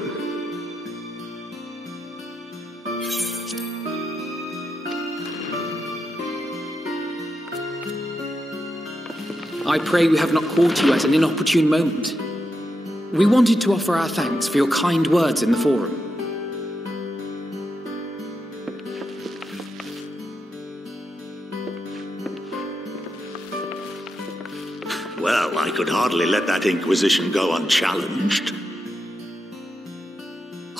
I pray we have not caught you at an inopportune moment. We wanted to offer our thanks for your kind words in the forum. Well, I could hardly let that inquisition go unchallenged.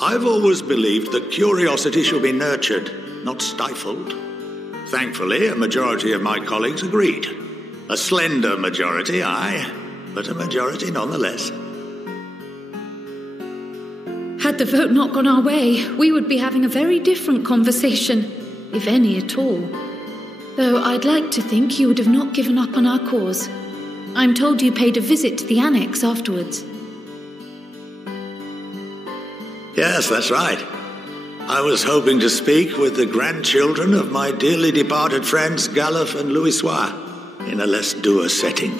I've always believed that curiosity should be nurtured, not stifled. Thankfully, a majority of my colleagues agreed. A slender majority, aye, but a majority nonetheless. Had the vote not gone our way, we would be having a very different conversation, if any at all. Though I'd like to think you would have not given up on our cause. I'm told you paid a visit to the annex afterwards. Yes, that's right. I was hoping to speak with the grandchildren of my dearly departed friends Galuf and Louisoix in a less dour setting.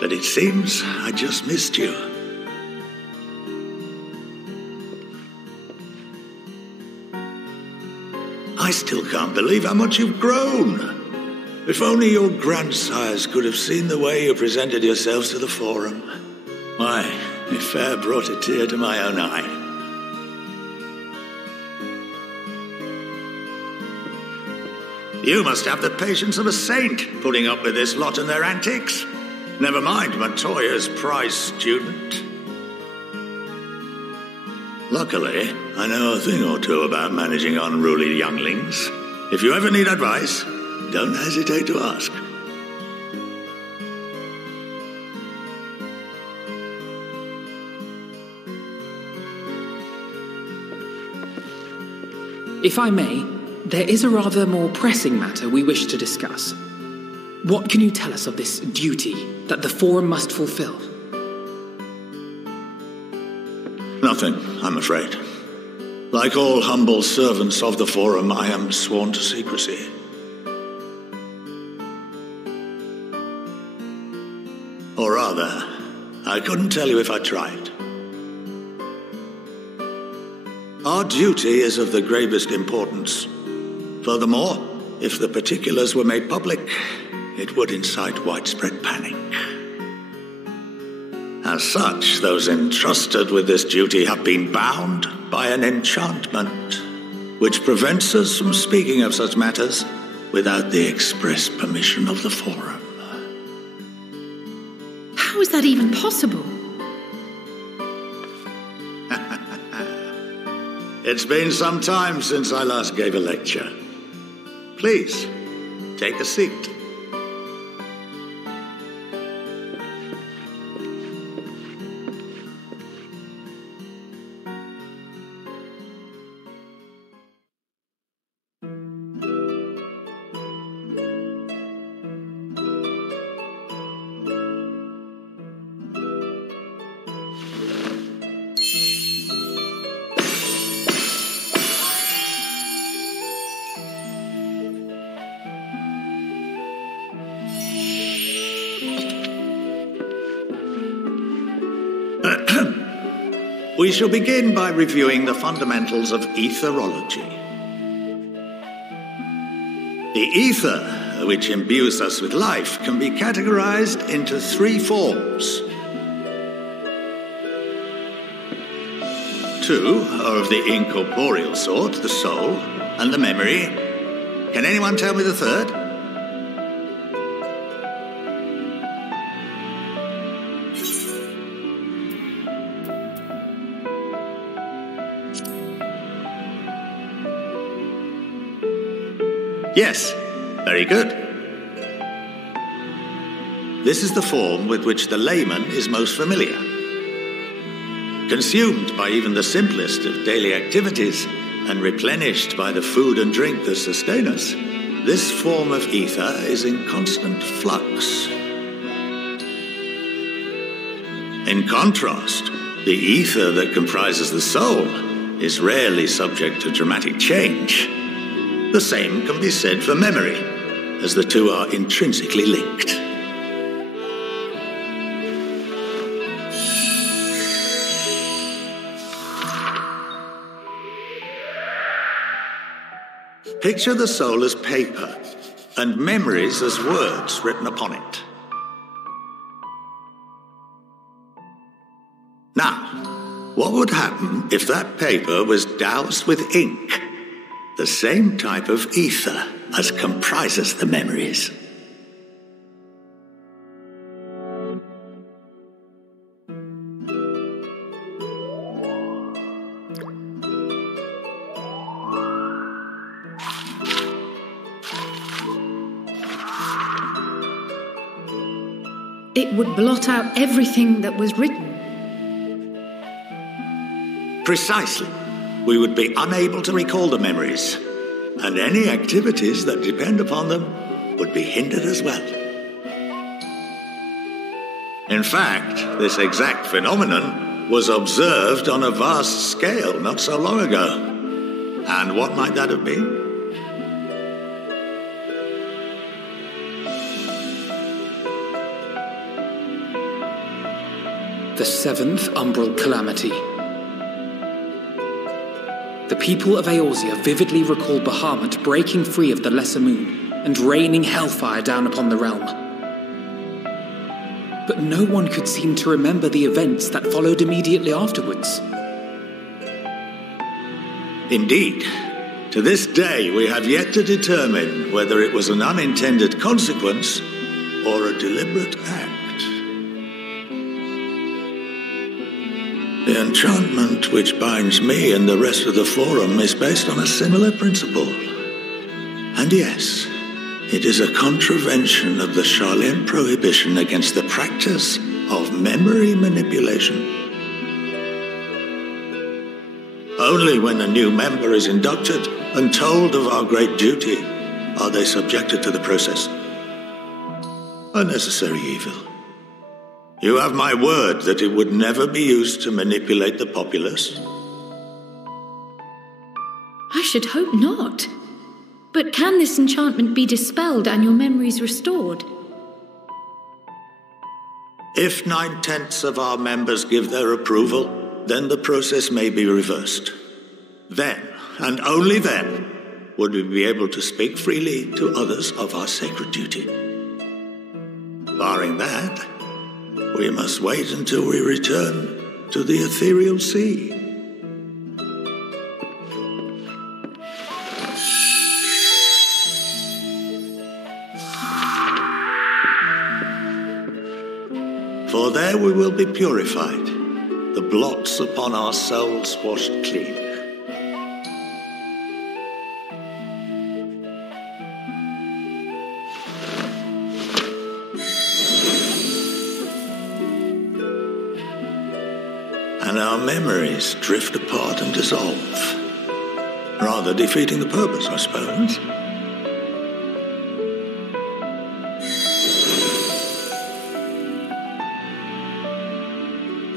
But it seems I just missed you. I still can't believe how much you've grown. If only your grandsires could have seen the way you presented yourselves to the forum. Why, it fair brought a tear to my own eye. You must have the patience of a saint, putting up with this lot and their antics. Never mind Montoya's prize student. Luckily, I know a thing or two about managing unruly younglings. If you ever need advice, don't hesitate to ask. If I may, there is a rather more pressing matter we wish to discuss. What can you tell us of this duty that the Forum must fulfill? Nothing, I'm afraid. Like all humble servants of the Forum, I am sworn to secrecy. Or rather, I couldn't tell you if I tried. Our duty is of the gravest importance. Furthermore, if the particulars were made public, it would incite widespread panic. As such, those entrusted with this duty have been bound by an enchantment, which prevents us from speaking of such matters without the express permission of the Forum. How is that even possible? It's been some time since I last gave a lecture. Please, take a seat. We shall begin by reviewing the fundamentals of etherology. The ether, which imbues us with life, can be categorized into three forms. Two are of the incorporeal sort, the soul and the memory. Can anyone tell me the third? Yes, very good. This is the form with which the layman is most familiar. Consumed by even the simplest of daily activities and replenished by the food and drink that sustain us, this form of ether is in constant flux. In contrast, the ether that comprises the soul is rarely subject to dramatic change. The same can be said for memory, as the two are intrinsically linked. Picture the soul as paper, and memories as words written upon it. Now, what would happen if that paper was doused with ink, the same type of ether as comprises the memories? It would blot out everything that was written. Precisely. We would be unable to recall the memories, and any activities that depend upon them would be hindered as well. In fact, this exact phenomenon was observed on a vast scale not so long ago. And what might that have been? The seventh umbral calamity. The people of Eorzea vividly recall Bahamut breaking free of the Lesser Moon and raining hellfire down upon the realm. But no one could seem to remember the events that followed immediately afterwards. Indeed. To this day, we have yet to determine whether it was an unintended consequence or a deliberate act. The enchantment which binds me and the rest of the Forum is based on a similar principle. And yes, it is a contravention of the Sharlayan prohibition against the practice of memory manipulation. Only when a new member is inducted and told of our great duty are they subjected to the process. A necessary evil. You have my word that it would never be used to manipulate the populace? I should hope not. But can this enchantment be dispelled and your memories restored? If 9/10 of our members give their approval, then the process may be reversed. Then, and only then, would we be able to speak freely to others of our sacred duty. Barring that, we must wait until we return to the ethereal sea. For there we will be purified, the blots upon our souls washed clean. And our memories drift apart and dissolve, rather defeating the purpose, I suppose.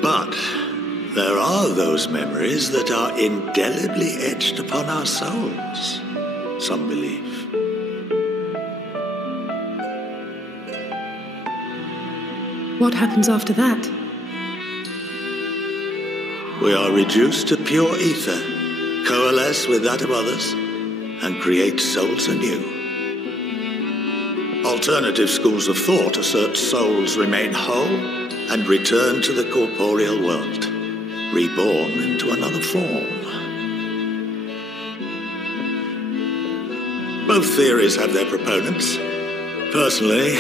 But there are those memories that are indelibly etched upon our souls, some believe. What happens after that? We are reduced to pure ether, coalesce with that of others, and create souls anew. Alternative schools of thought assert souls remain whole and return to the corporeal world, reborn into another form. Both theories have their proponents. Personally,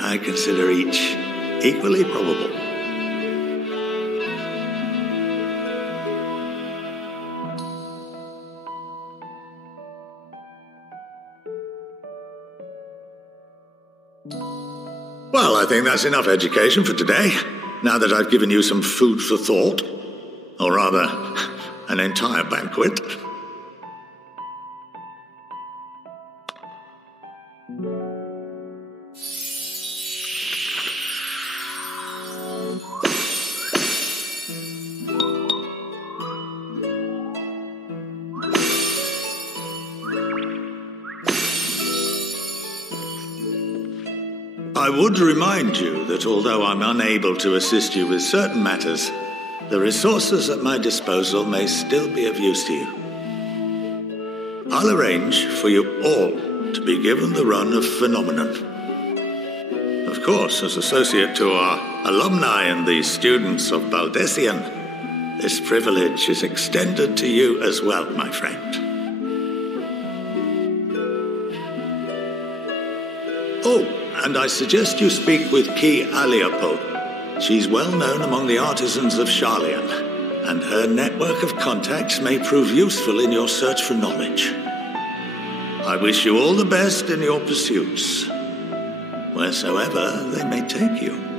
I consider each equally probable. Well, I think that's enough education for today, now that I've given you some food for thought. Or rather, an entire banquet. I would remind you that although I'm unable to assist you with certain matters, the resources at my disposal may still be of use to you. I'll arrange for you all to be given the run of Phenomenon. Of course, as associate to our alumni and the students of Baldessian, this privilege is extended to you as well, my friend. Oh, and I suggest you speak with Ki Aliapo. She's well known among the artisans of Sharlayan, and her network of contacts may prove useful in your search for knowledge. I wish you all the best in your pursuits, wheresoever they may take you.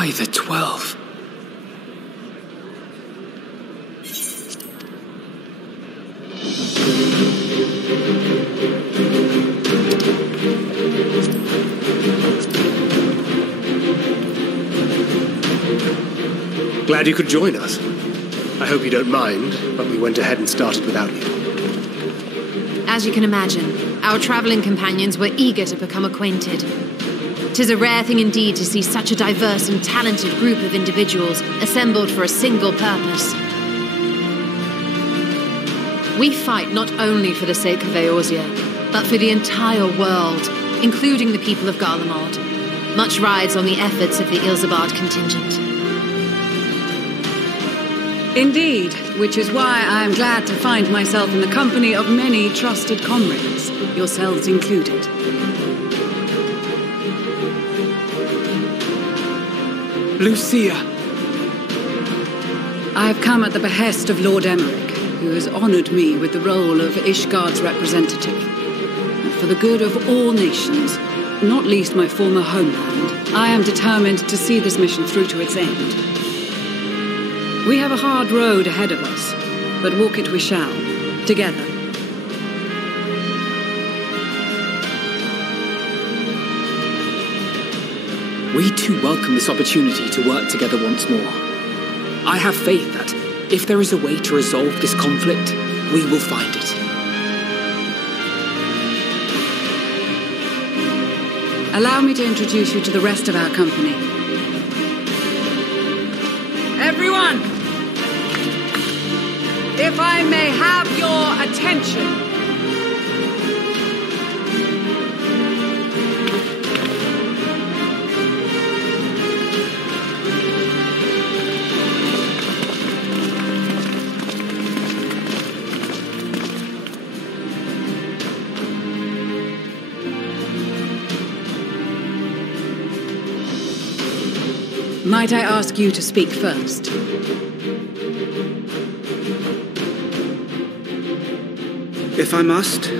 By the 12. Glad you could join us. I hope you don't mind, but we went ahead and started without you. As you can imagine, our travelling companions were eager to become acquainted. 'Tis a rare thing indeed to see such a diverse and talented group of individuals assembled for a single purpose. We fight not only for the sake of Eorzea, but for the entire world, including the people of Garlemald. Much rides on the efforts of the Ilsabard contingent. Indeed, which is why I am glad to find myself in the company of many trusted comrades, yourselves included. Lucia! I have come at the behest of Lord Emmerich, who has honoured me with the role of Ishgard's representative. And for the good of all nations, not least my former homeland, I am determined to see this mission through to its end. We have a hard road ahead of us, but walk it we shall, together. We too welcome this opportunity to work together once more. I have faith that, if there is a way to resolve this conflict, we will find it. Allow me to introduce you to the rest of our company. Everyone! If I may have your attention. Might I ask you to speak first? If I must.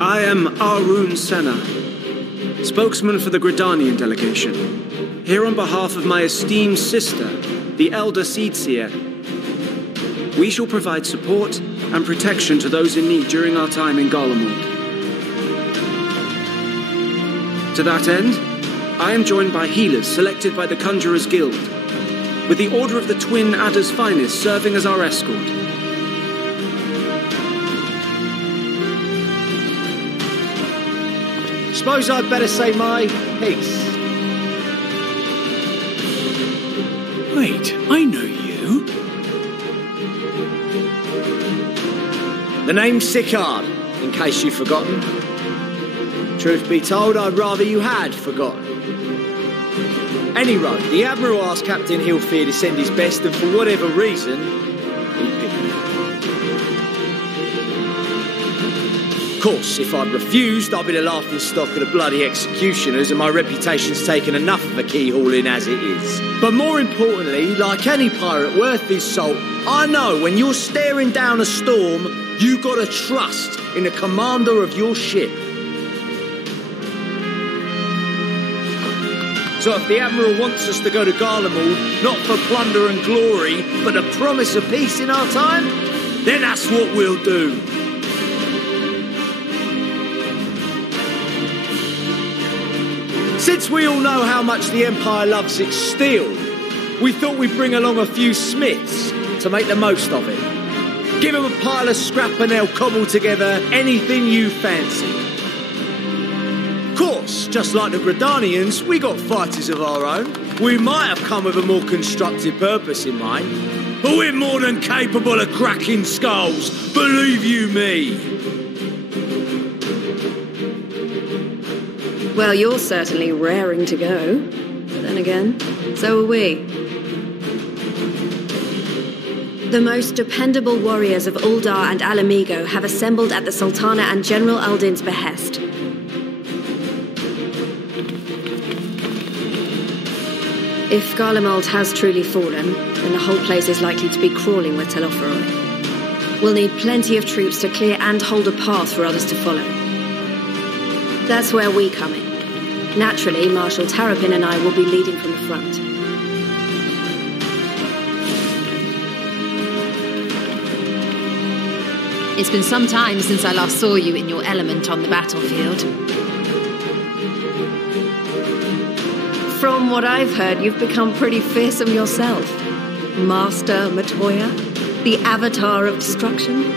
I am Arun Senna, spokesman for the Gridanian delegation, here on behalf of my esteemed sister, the Elder Seedseer. We shall provide support and protection to those in need during our time in Garlemald. To that end, I am joined by healers selected by the Conjurers Guild, with the Order of the Twin Adder's Finest serving as our escort. Suppose I'd better say my piece. Wait, I know you. The name's Sicard, in case you've forgotten. Truth be told, I'd rather you had forgotten. Anyway, the Admiral asked Captain Hilfear to send his best, and for whatever reason, he picked me. Of course, if I'd refused, I'd be the laughing stock of the bloody executioners, and my reputation's taken enough of a keyhauling as it is. But more importantly, like any pirate worth his salt, I know when you're staring down a storm, you gotta trust in the commander of your ship. So if the Admiral wants us to go to Garlemald, not for plunder and glory, but the promise of peace in our time, then that's what we'll do. Since we all know how much the Empire loves its steel, we thought we'd bring along a few smiths to make the most of it. Give them a pile of scrap and they'll cobble together anything you fancy. Of course, just like the Gridanians, we got fighters of our own. We might have come with a more constructive purpose in mind, but we're more than capable of cracking skulls, believe you me. Well, you're certainly raring to go. But then again, so are we. The most dependable warriors of Uldar and Alamigo have assembled at the Sultana and General Aldin's behest. If Garlemald has truly fallen, then the whole place is likely to be crawling with Telophoroi. We'll need plenty of troops to clear and hold a path for others to follow. That's where we come in. Naturally, Marshal Terrapin and I will be leading from the front. It's been some time since I last saw you in your element on the battlefield. From what I've heard, you've become pretty fearsome yourself. Master Matoya, the avatar of destruction.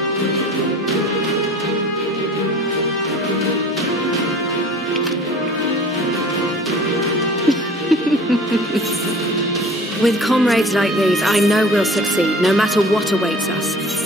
With comrades like these, I know we'll succeed, no matter what awaits us.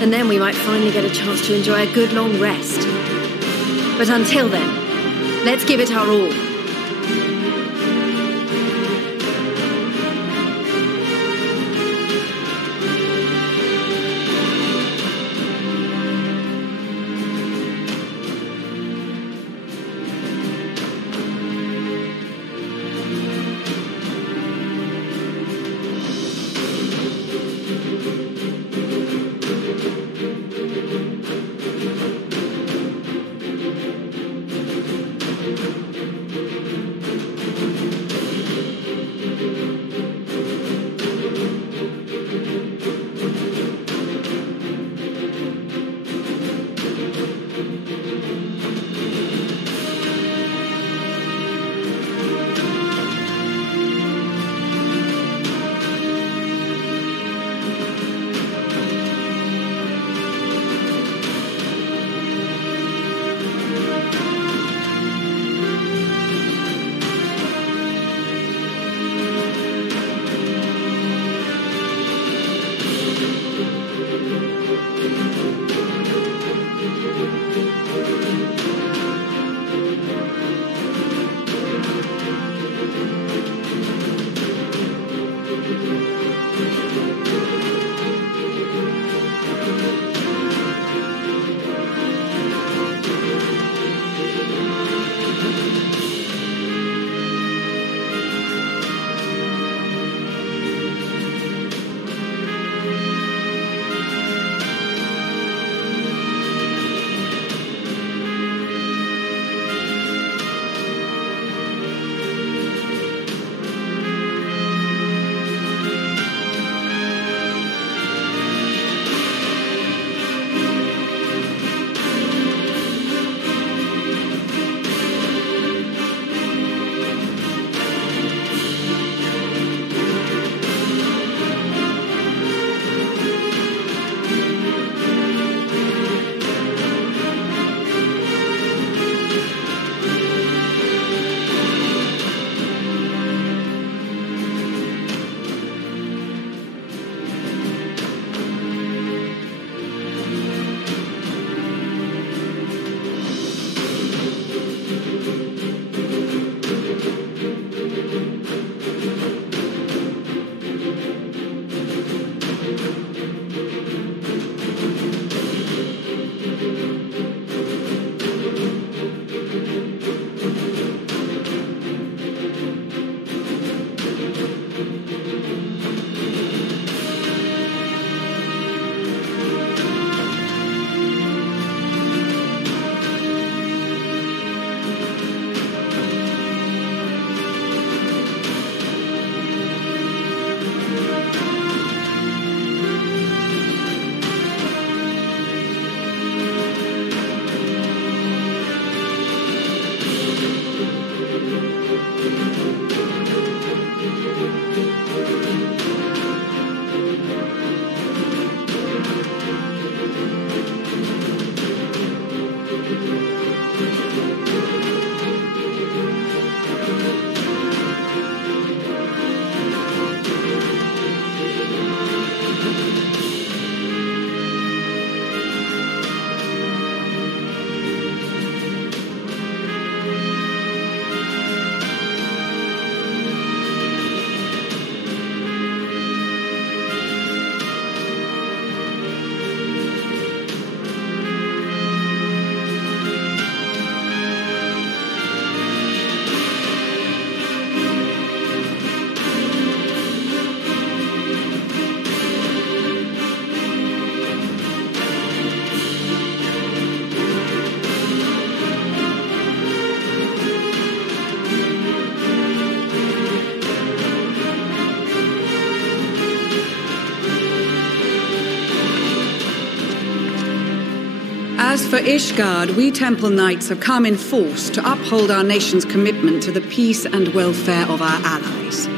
And then we might finally get a chance to enjoy a good long rest. But until then, let's give it our all. As for Ishgard, we Temple Knights have come in force to uphold our nation's commitment to the peace and welfare of our allies.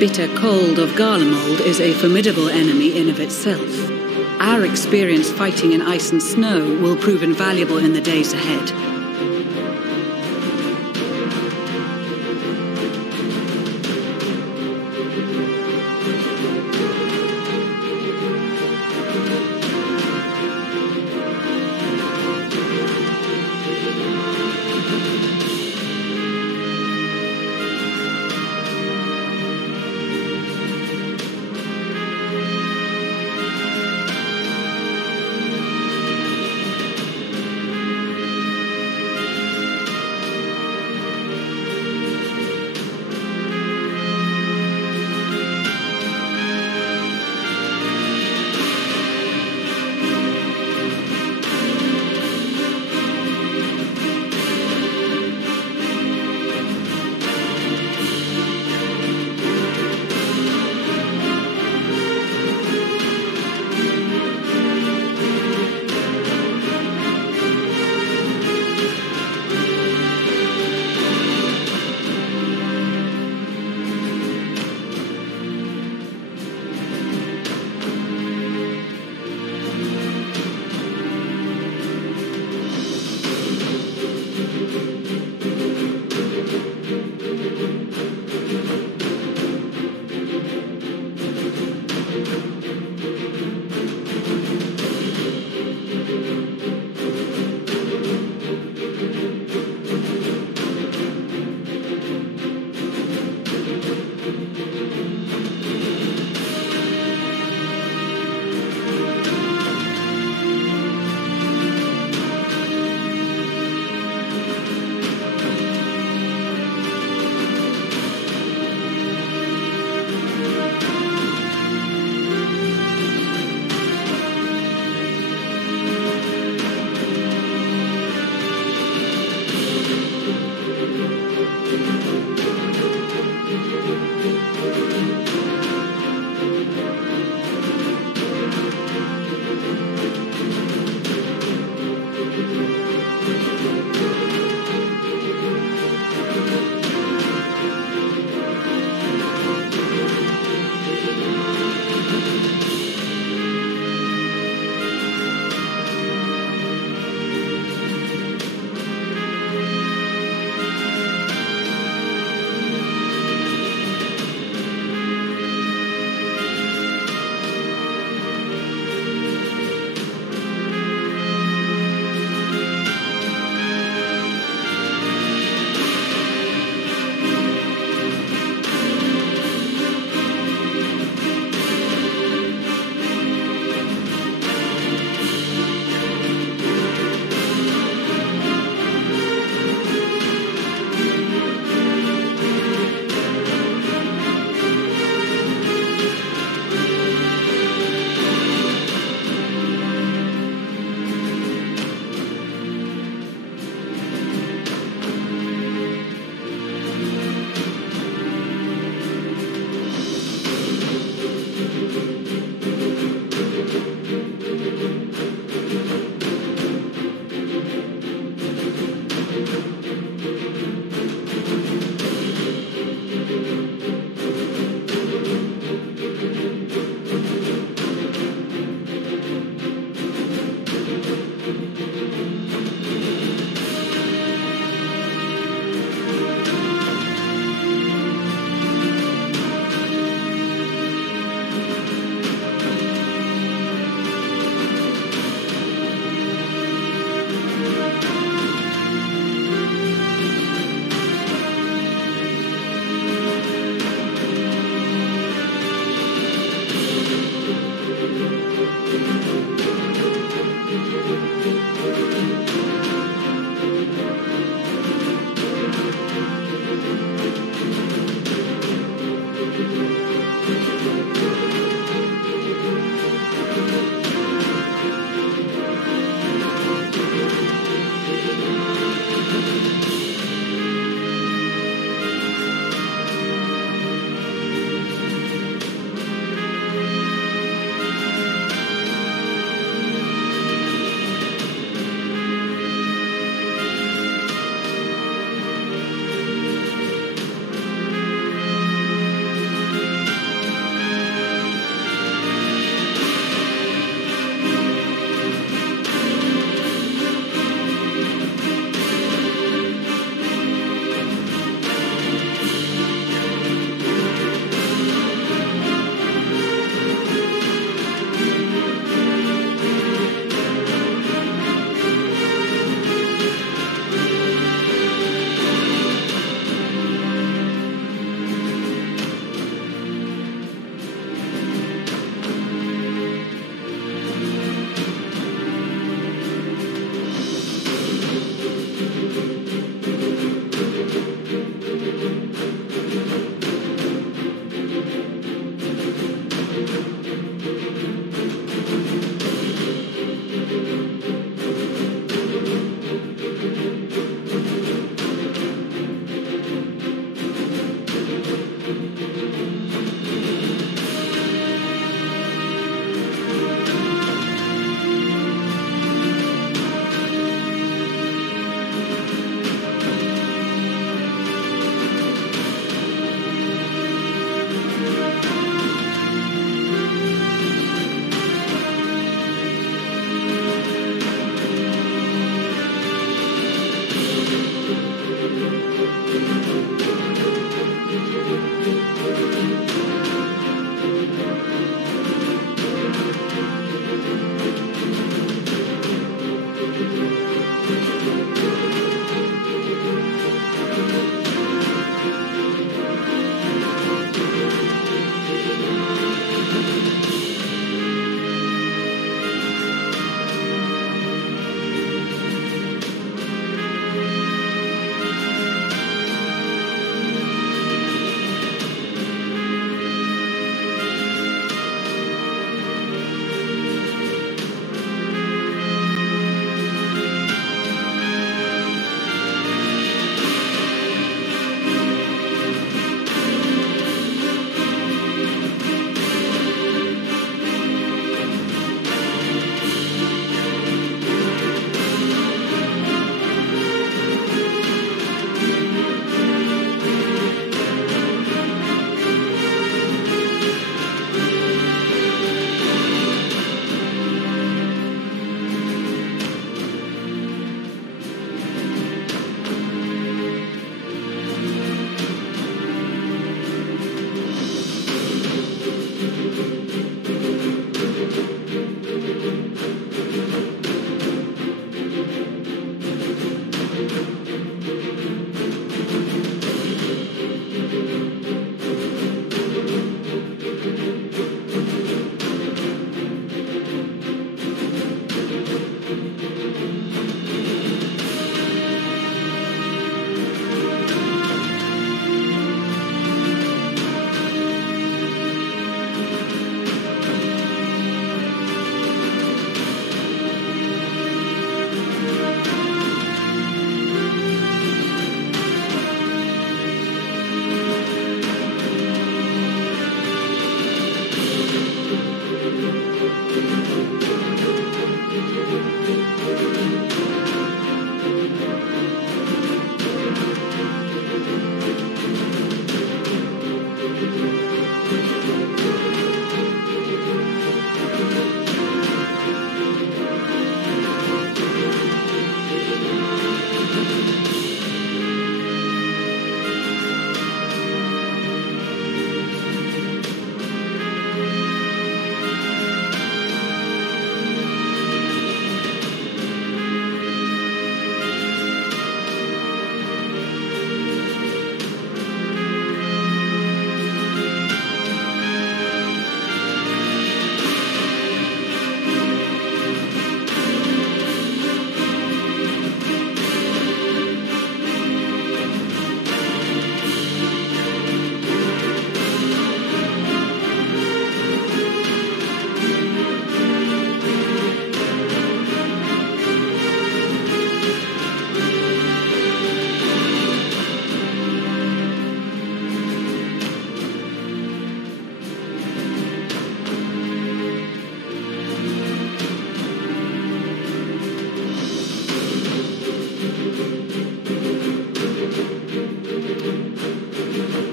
bitter cold of Garlemald is a formidable enemy in of itself. Our experience fighting in ice and snow will prove invaluable in the days ahead.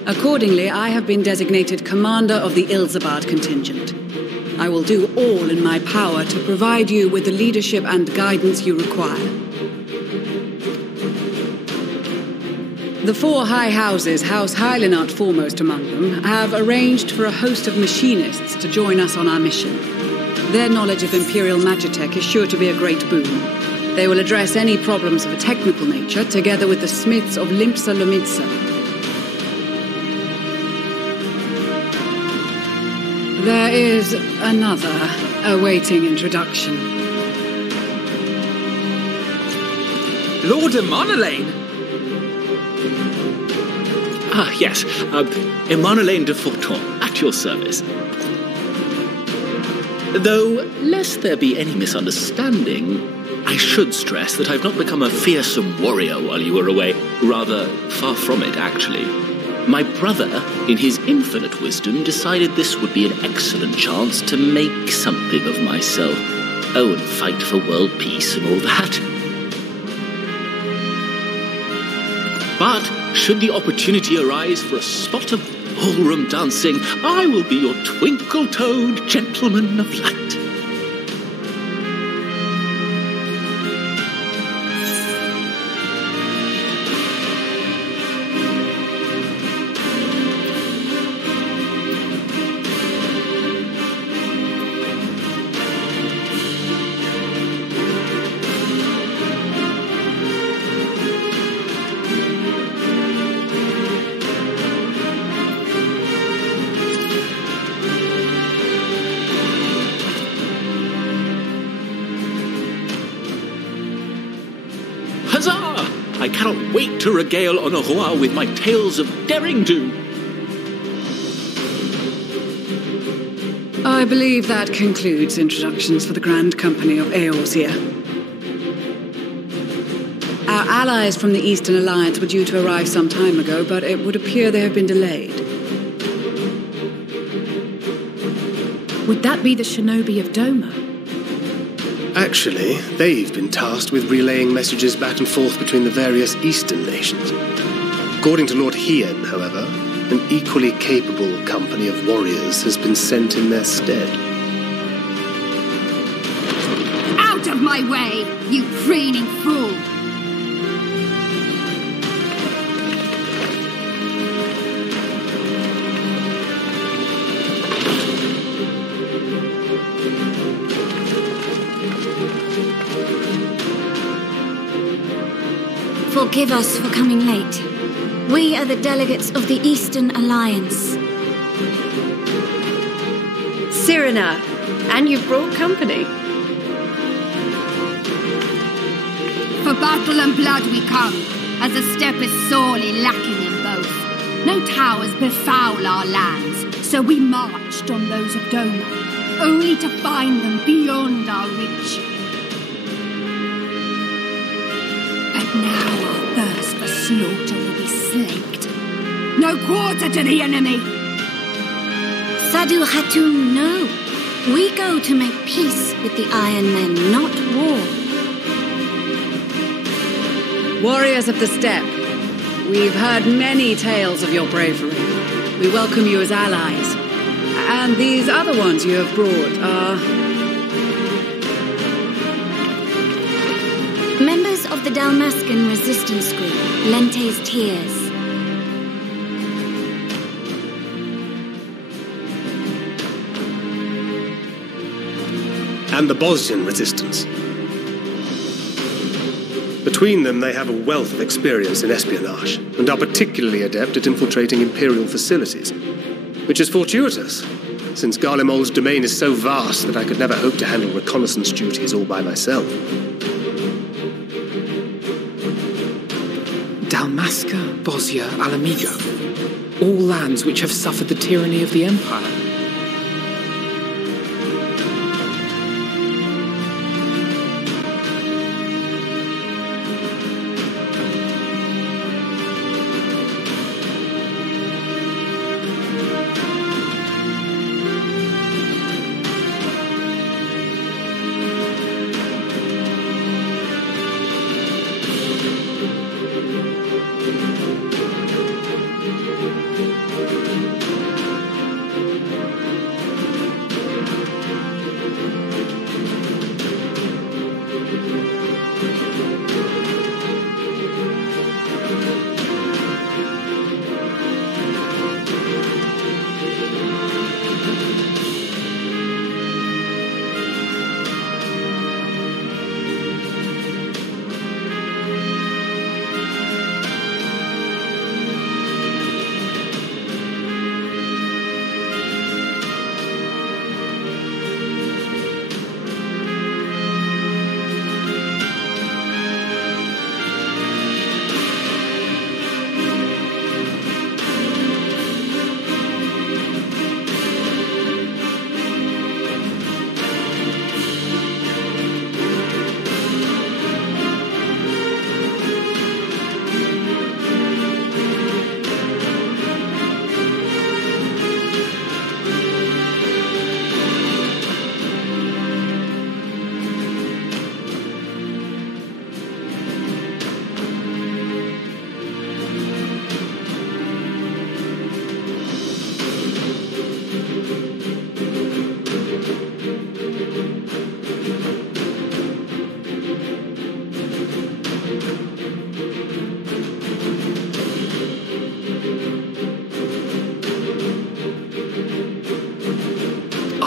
Accordingly, I have been designated commander of the Ilzabad contingent. I will do all in my power to provide you with the leadership and guidance you require. The four high houses, House Hylinart foremost among them, have arranged for a host of machinists to join us on our mission. Their knowledge of Imperial Magitech is sure to be a great boon. They will address any problems of a technical nature, together with the smiths of Limpsa Lomitsa. There is another awaiting introduction. Lord Emanolaine! Ah, yes. Emanolaine de Forton, at your service. Though, lest there be any misunderstanding, I should stress that I've not become a fearsome warrior while you were away. Rather, far from it, actually. My brother, in his infinite wisdom, decided this would be an excellent chance to make something of myself. Oh, and fight for world peace and all that. But, should the opportunity arise for a spot of ballroom dancing, I will be your twinkle-toed gentleman of light. I cannot wait to regale Honoroa with my tales of derring-do. I believe that concludes introductions for the Grand Company of Eorzea. Our allies from the Eastern Alliance were due to arrive some time ago, but it would appear they have been delayed. Would that be the shinobi of Doma? Actually, they've been tasked with relaying messages back and forth between the various Eastern nations. According to Lord Hien, however, an equally capable company of warriors has been sent in their stead. Out of my way, you preening fool! Forgive us for coming late. We are the delegates of the Eastern Alliance. Cyrena, and you've brought company. For battle and blood we come, as a step is sorely lacking in both. No towers befoul our lands, so we marched on those of Doma, only to find them beyond our reach. But now our thirst for slaughter will be slaked. No quarter to the enemy! Sadu Hatun, no. We go to make peace with the Iron Men, not war. Warriors of the Steppe, we've heard many tales of your bravery. We welcome you as allies. And these other ones you have brought are... members of the Dalmascan resistance group, Lente's Tears. And the Bosnian resistance. Between them, they have a wealth of experience in espionage, and are particularly adept at infiltrating Imperial facilities, which is fortuitous, since Garlemald's domain is so vast that I could never hope to handle reconnaissance duties all by myself. Dalmasca, Bosnia, Alamigo. All lands which have suffered the tyranny of the Empire.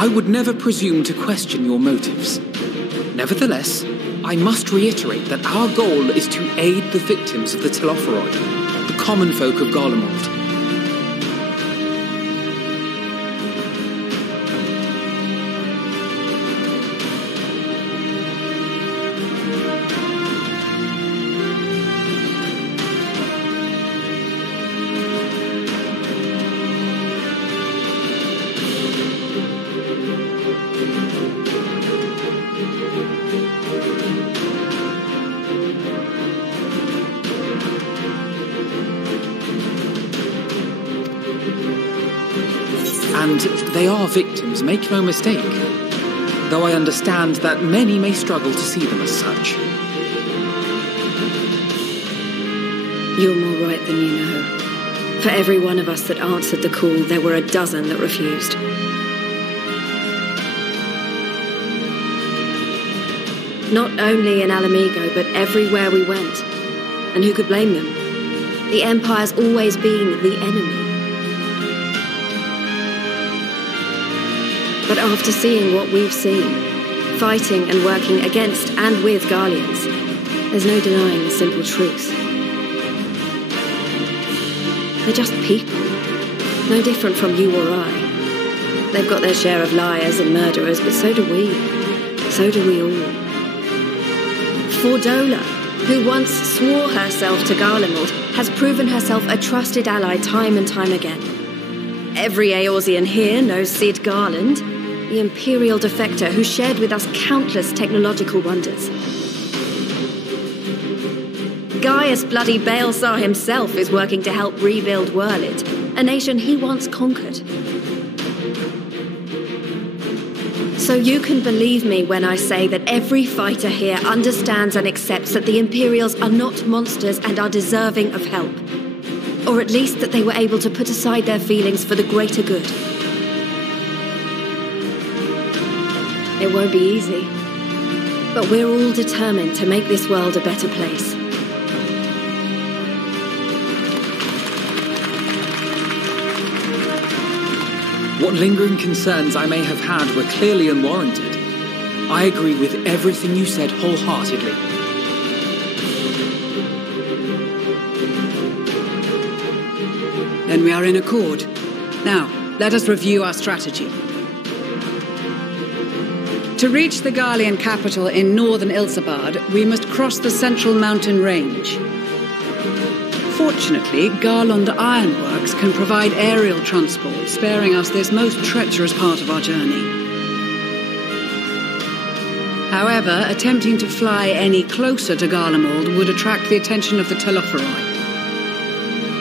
I would never presume to question your motives. Nevertheless, I must reiterate that our goal is to aid the victims of the Telophoroi, the common folk of Garlemald. And they are victims, make no mistake. Though I understand that many may struggle to see them as such. You're more right than you know. For every one of us that answered the call, there were a dozen that refused. Not only in Alamigo, but everywhere we went. And who could blame them? The Empire's always been the enemy. But after seeing what we've seen, fighting and working against and with Garleans, there's no denying the simple truth. They're just people, no different from you or I. They've got their share of liars and murderers, but so do we. So do we all. Fordola, who once swore herself to Garlemald, has proven herself a trusted ally time and time again. Every Eorzean here knows Cid Garland, the Imperial defector who shared with us countless technological wonders. Gaius bloody Baelsar himself is working to help rebuild Werlid, a nation he once conquered. So you can believe me when I say that every fighter here understands and accepts that the Imperials are not monsters and are deserving of help. Or at least that they were able to put aside their feelings for the greater good. It won't be easy, but we're all determined to make this world a better place. What lingering concerns I may have had were clearly unwarranted. I agree with everything you said wholeheartedly. Then we are in accord. Now, let us review our strategy. To reach the Garlean capital in northern Ilsabard, we must cross the central mountain range. Fortunately, Garlond Ironworks can provide aerial transport, sparing us this most treacherous part of our journey. However, attempting to fly any closer to Garlemald would attract the attention of the Telophoroi.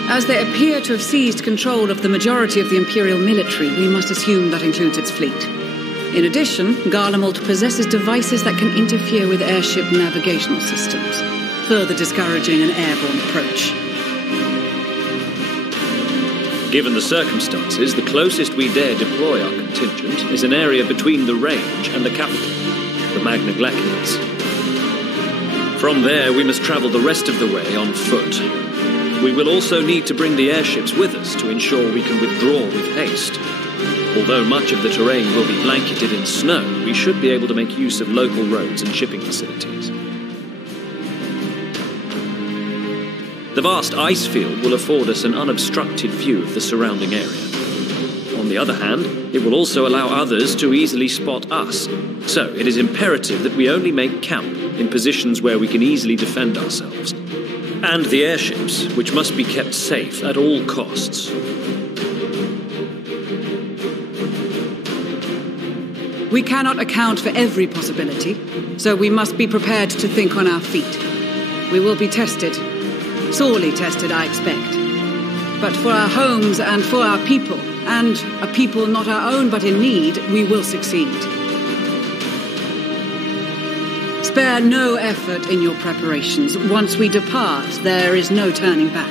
As they appear to have seized control of the majority of the Imperial military, we must assume that includes its fleet. In addition, Garlemald possesses devices that can interfere with airship navigational systems, further discouraging an airborne approach. Given the circumstances, the closest we dare deploy our contingent is an area between the range and the capital, the Magna Glaciers. From there, we must travel the rest of the way on foot. We will also need to bring the airships with us to ensure we can withdraw with haste. Although much of the terrain will be blanketed in snow, we should be able to make use of local roads and shipping facilities. The vast ice field will afford us an unobstructed view of the surrounding area. On the other hand, it will also allow others to easily spot us, so it is imperative that we only make camp in positions where we can easily defend ourselves. And the airships, which must be kept safe at all costs. We cannot account for every possibility, so we must be prepared to think on our feet. We will be tested. Sorely tested, I expect. But for our homes and for our people, and a people not our own but in need, we will succeed. Spare no effort in your preparations. Once we depart, there is no turning back.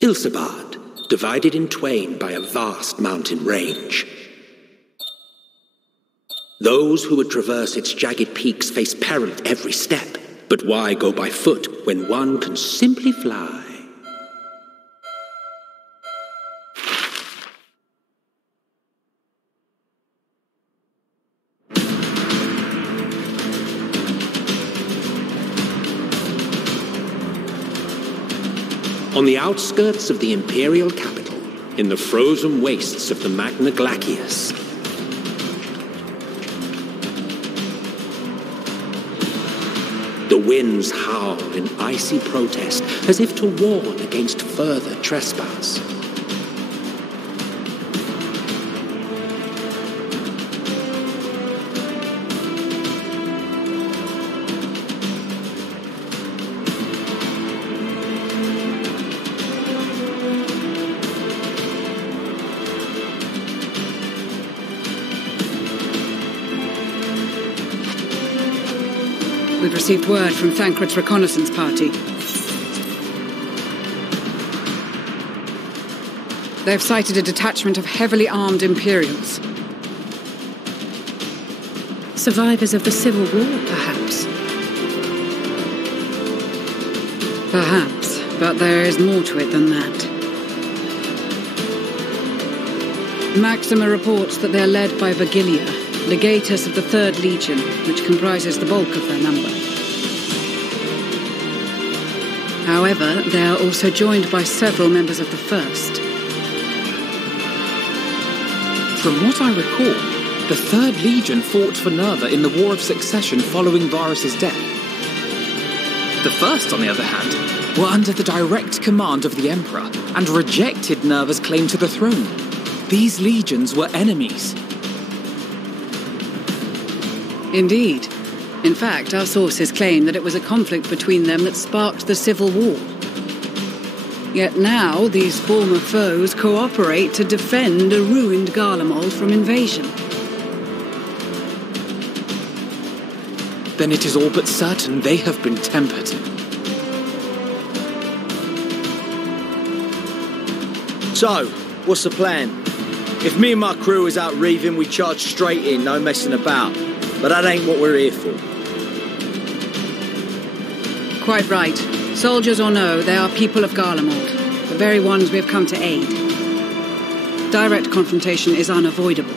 Ilsabard, divided in twain by a vast mountain range. Those who would traverse its jagged peaks face peril at every step. But why go by foot when one can simply fly? On the outskirts of the imperial capital, in the frozen wastes of the Magna Glacius, the winds howl in icy protest, as if to warn against further trespass. We've received word from Thancred's reconnaissance party. They've sighted a detachment of heavily armed Imperials. Survivors of the Civil War, perhaps? Perhaps, but there is more to it than that. Maxima reports that they're led by Vergilia, legatus of the 3rd Legion, which comprises the bulk of their number. However, they are also joined by several members of the 1st. From what I recall, the 3rd Legion fought for Nerva in the War of Succession following Varus's death. The 1st, on the other hand, were under the direct command of the Emperor and rejected Nerva's claim to the throne. These legions were enemies. Indeed. In fact, our sources claim that it was a conflict between them that sparked the Civil War. Yet now, these former foes cooperate to defend a ruined Garlemald from invasion. Then it is all but certain they have been tempered. So, what's the plan? If me and my crew is out reaving, we charge straight in, no messing about. But that ain't what we're here for. Quite right. Soldiers or no, they are people of Garlemald, the very ones we have come to aid. Direct confrontation is unavoidable.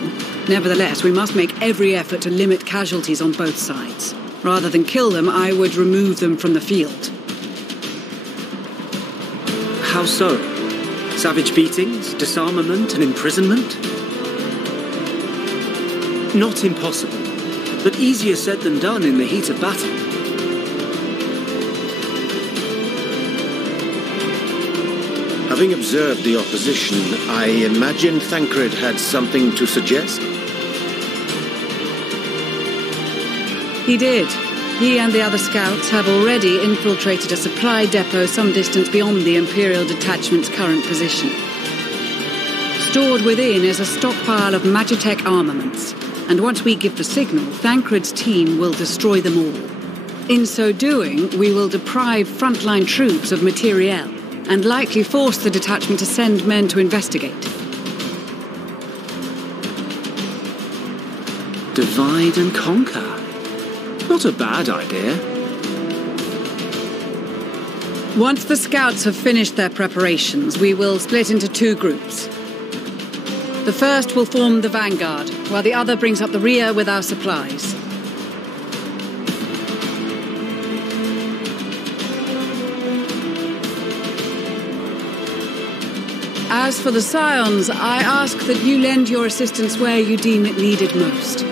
Nevertheless, we must make every effort to limit casualties on both sides. Rather than kill them, I would remove them from the field. How so? Savage beatings, disarmament, and imprisonment? Not impossible, but easier said than done in the heat of battle. Having observed the opposition, I imagine Thancred had something to suggest? He did. He and the other scouts have already infiltrated a supply depot some distance beyond the Imperial detachment's current position. Stored within is a stockpile of Magitech armaments, and once we give the signal, Thancred's team will destroy them all. In so doing, we will deprive frontline troops of materiel, and likely force the detachment to send men to investigate. Divide and conquer. Not a bad idea. Once the scouts have finished their preparations, we will split into 2 groups. The first will form the vanguard, while the other brings up the rear with our supplies. As for the Scions, I ask that you lend your assistance where you deem it needed most.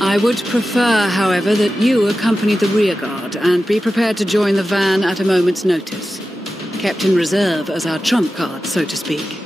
I would prefer, however, that you accompany the rearguard and be prepared to join the van at a moment's notice. Kept in reserve as our trump card, so to speak.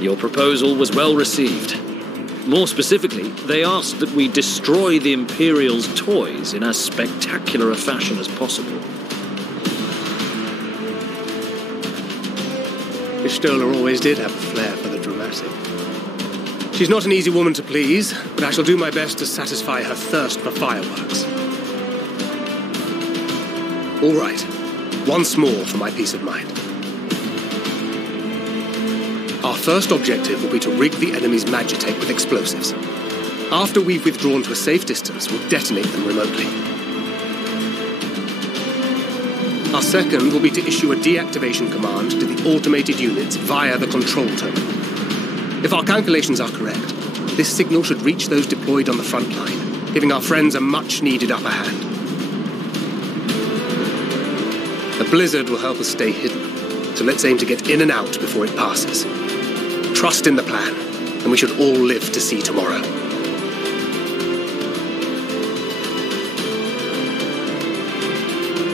Your proposal was well received. More specifically, they asked that we destroy the Imperial's toys in as spectacular a fashion as possible. Y'shtola always did have a flair for the dramatic. She's not an easy woman to please, but I shall do my best to satisfy her thirst for fireworks. All right, once more for my peace of mind. Our first objective will be to rig the enemy's Magitate with explosives. After we've withdrawn to a safe distance, we'll detonate them remotely. Our second will be to issue a deactivation command to the automated units via the control terminal. If our calculations are correct, this signal should reach those deployed on the front line, giving our friends a much-needed upper hand. The blizzard will help us stay hidden, so let's aim to get in and out before it passes. Trust in the plan, and we should all live to see tomorrow.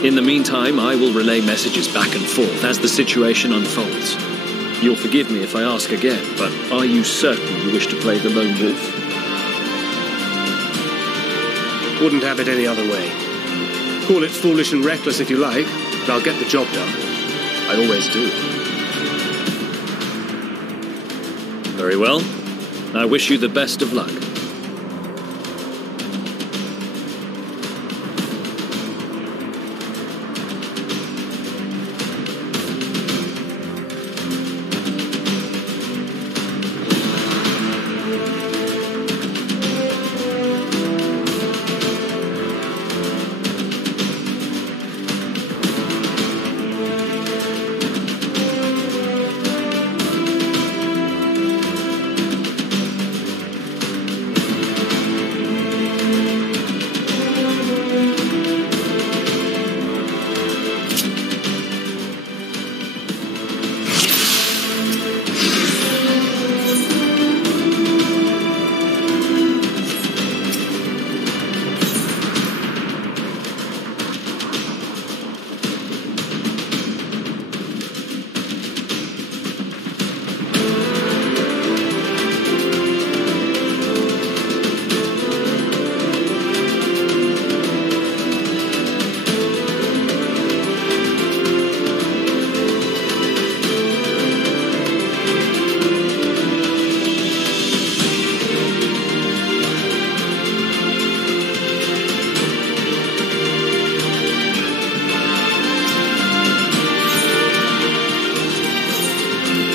In the meantime, I will relay messages back and forth as the situation unfolds. You'll forgive me if I ask again, but are you certain you wish to play the lone wolf? Wouldn't have it any other way. Call it foolish and reckless if you like, but I'll get the job done. I always do. Very well. I wish you the best of luck.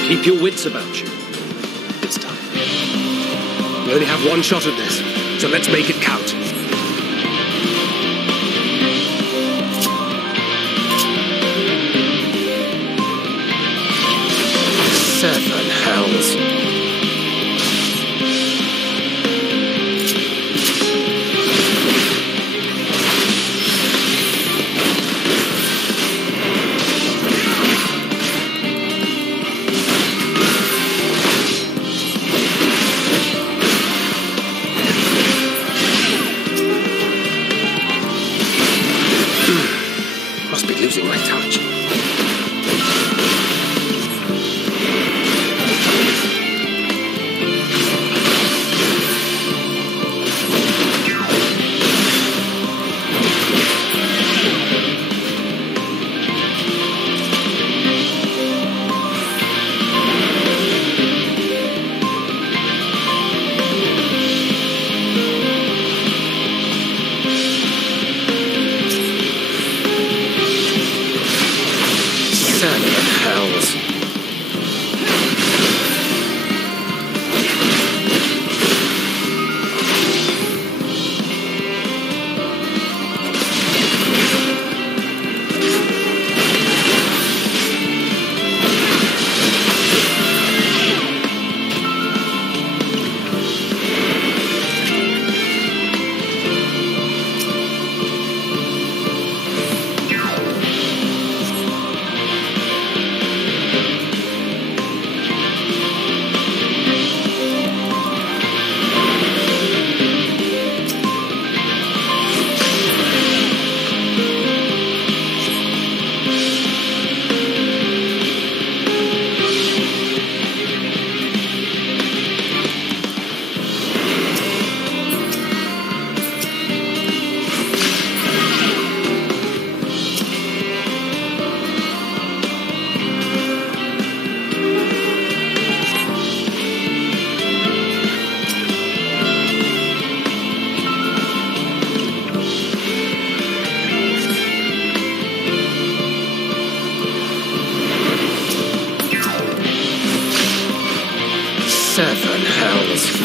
Keep your wits about you. It's time. We only have one shot at this, so let's make it count. Seven hells. Seven hells.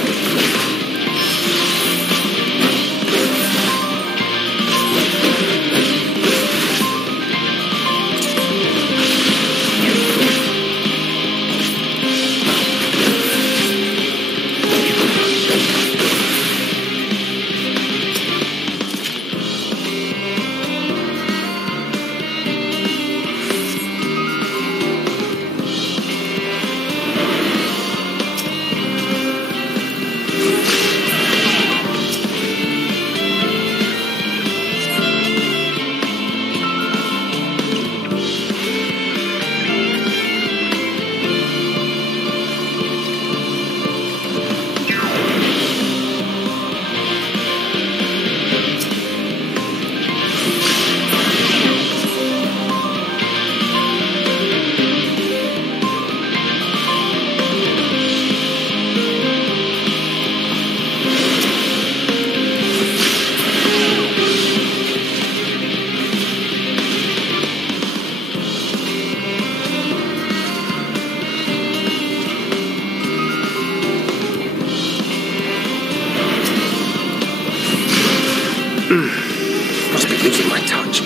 Must be losing my touch.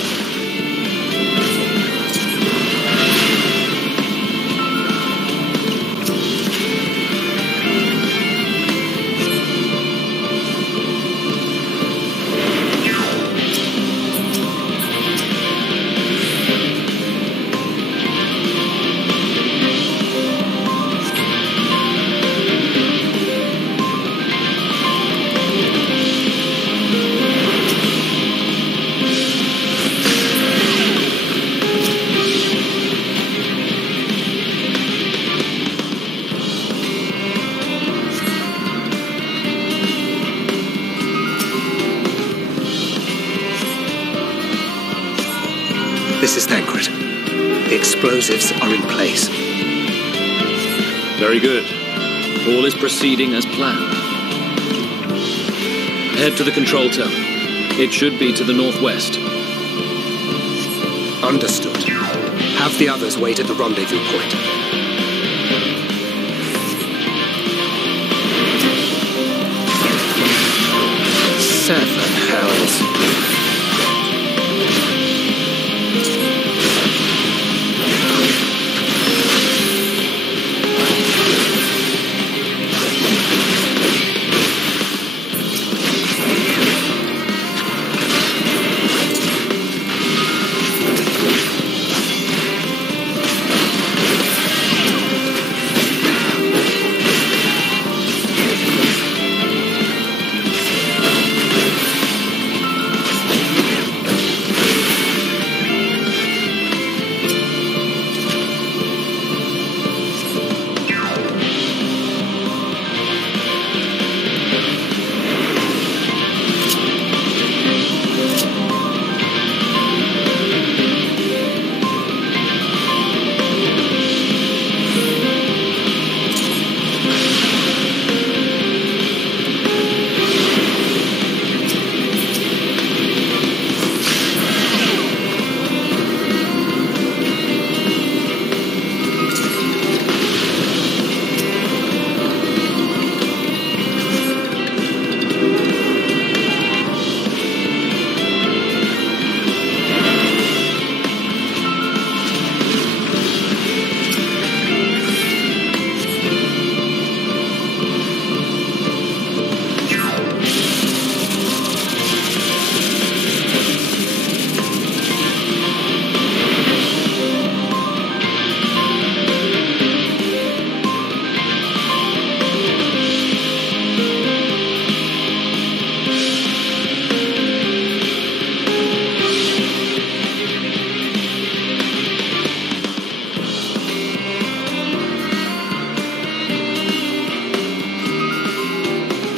This is Thancred. The explosives are in place. Very good. All is proceeding as planned. Head to the control tower. It should be to the northwest. Understood. Have the others wait at the rendezvous point. Seven hells.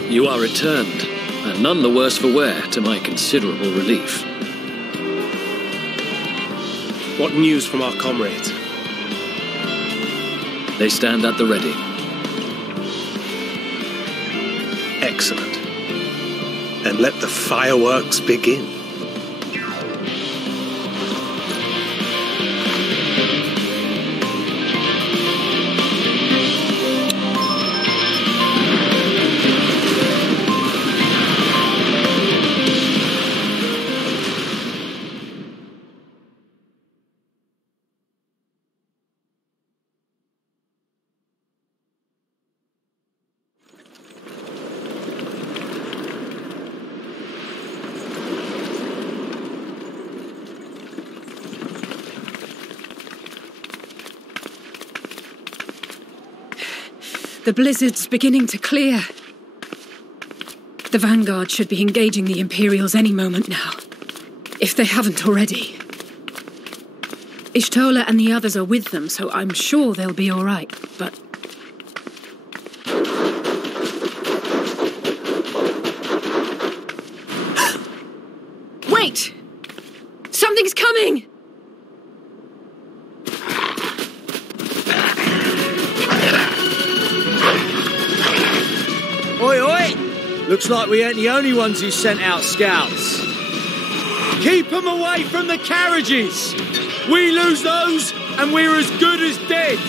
You are returned, and none the worse for wear, to my considerable relief. What news from our comrades? They stand at the ready. Excellent. And let the fireworks begin. The blizzard's beginning to clear. The Vanguard should be engaging the Imperials any moment now, if they haven't already. Ishtola and the others are with them, so I'm sure they'll be all right, but... Wait! Something's coming! Oi, oi! Looks like we ain't the only ones who sent out scouts. Keep them away from the carriages! We lose those, and we're as good as dead!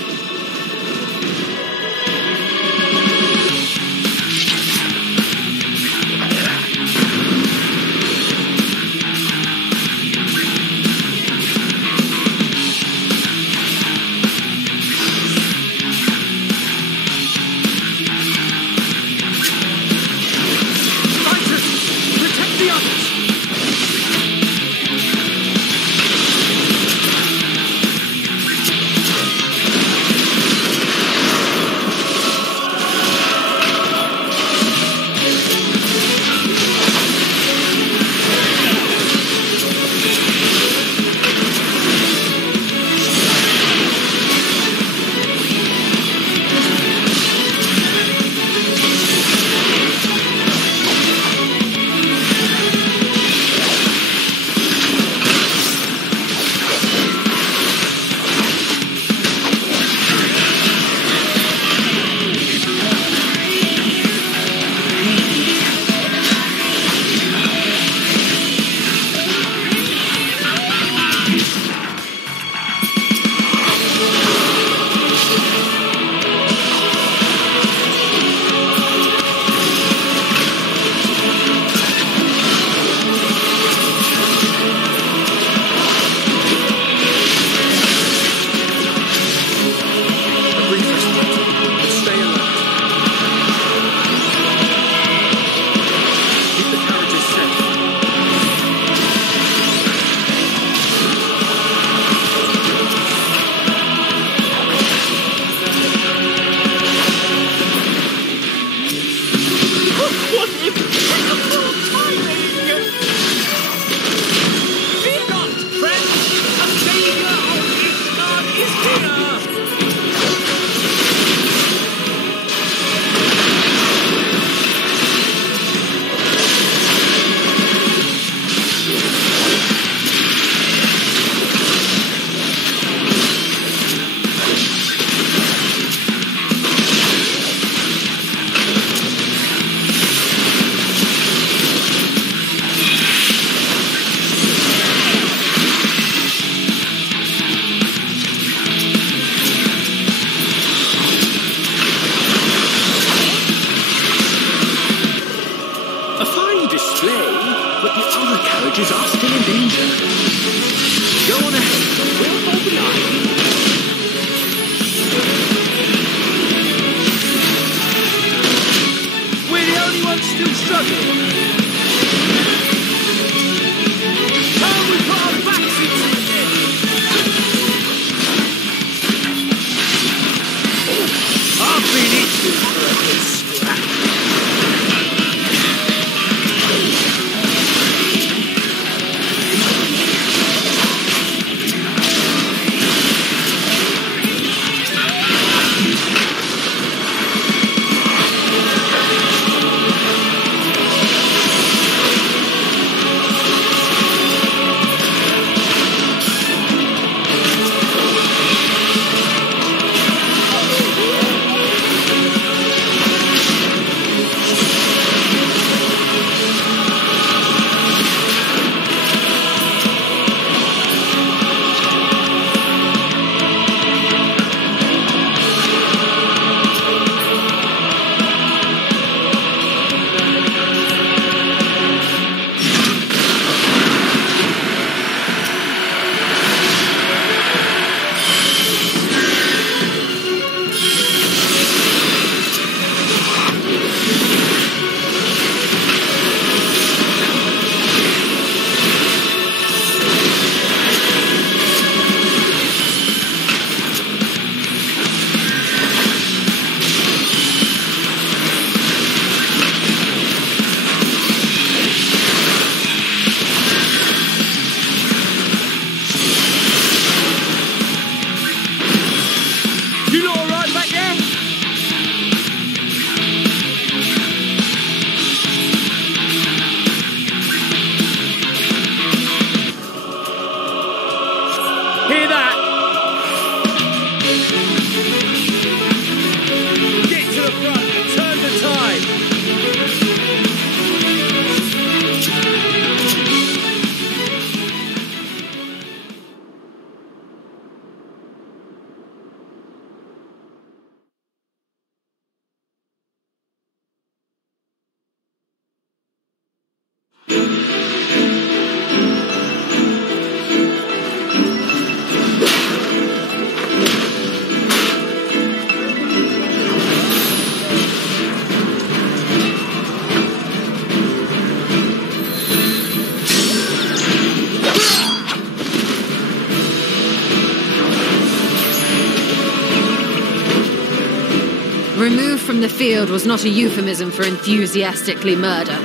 removed from the field was not a euphemism for enthusiastically murder.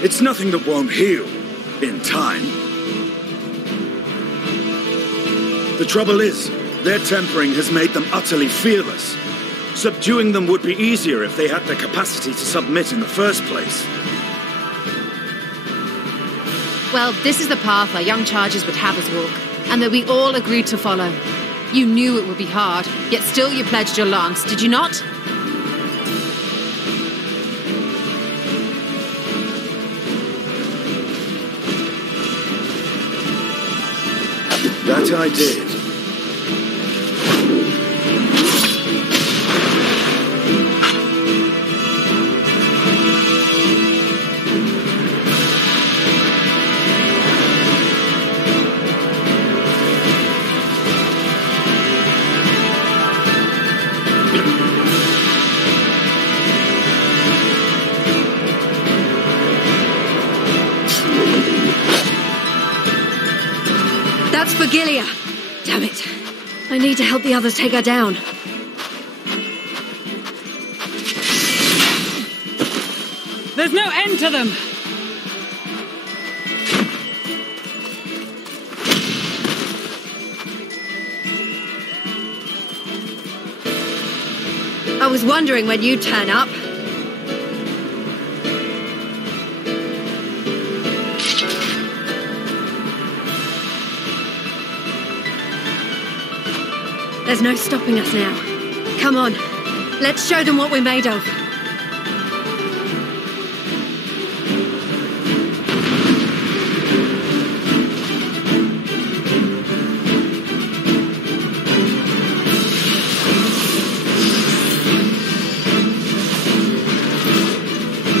It's nothing that won't heal in time. The trouble is, their tempering has made them utterly fearless. Subduing them would be easier if they had the capacity to submit in the first place. Well, this is the path our young charges would have us walk, and that we all agreed to follow. You knew it would be hard, yet still you pledged your lance, did you not? That I did. That's for Gilia. Damn it. I need to help the others take her down. There's no end to them! I was wondering when you'd turn up. There's no stopping us now. Come on, let's show them what we're made of.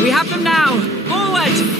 We have them now! Forward!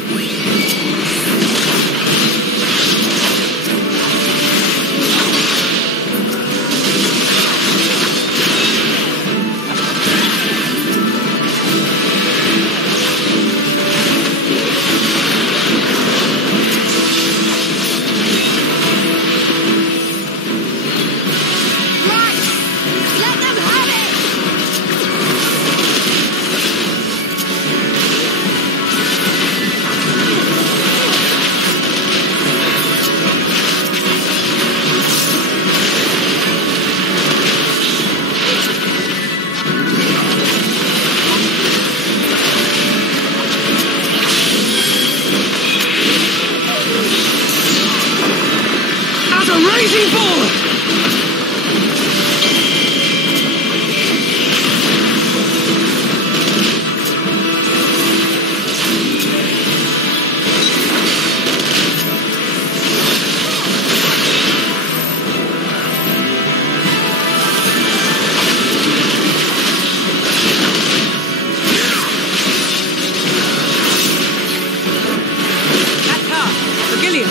Raging forward! That's her! For Gillian!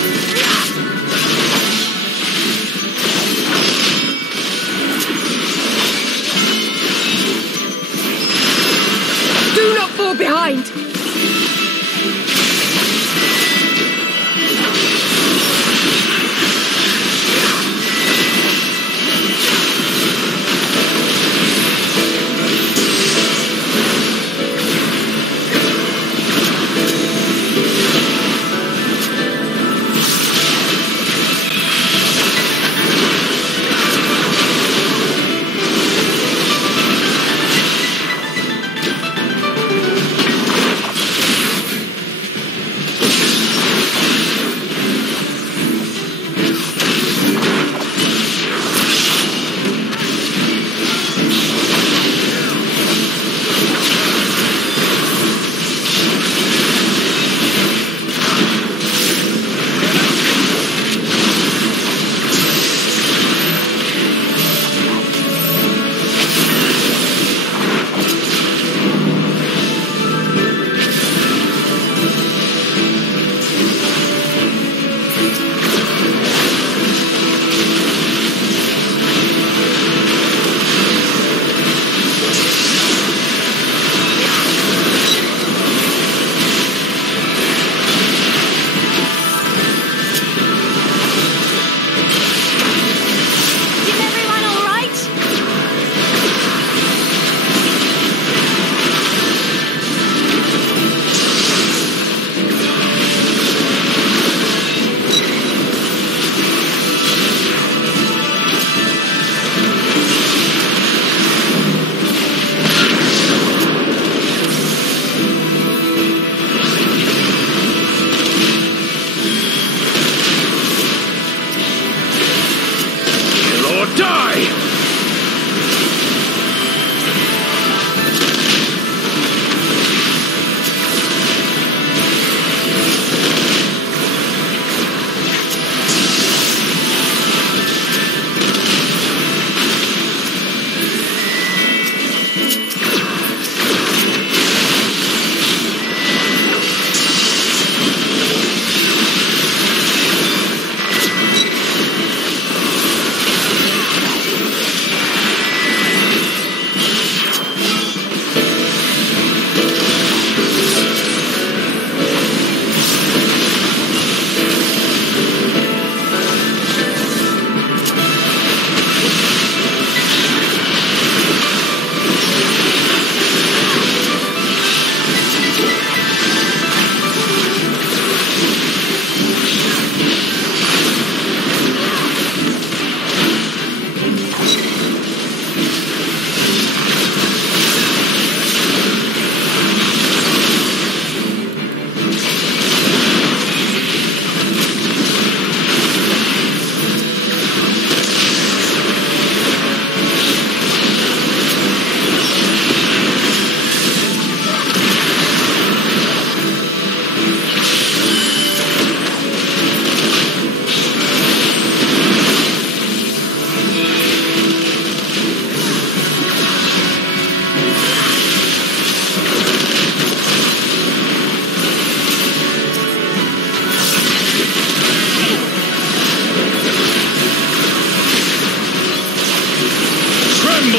Die!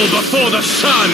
Before the sun!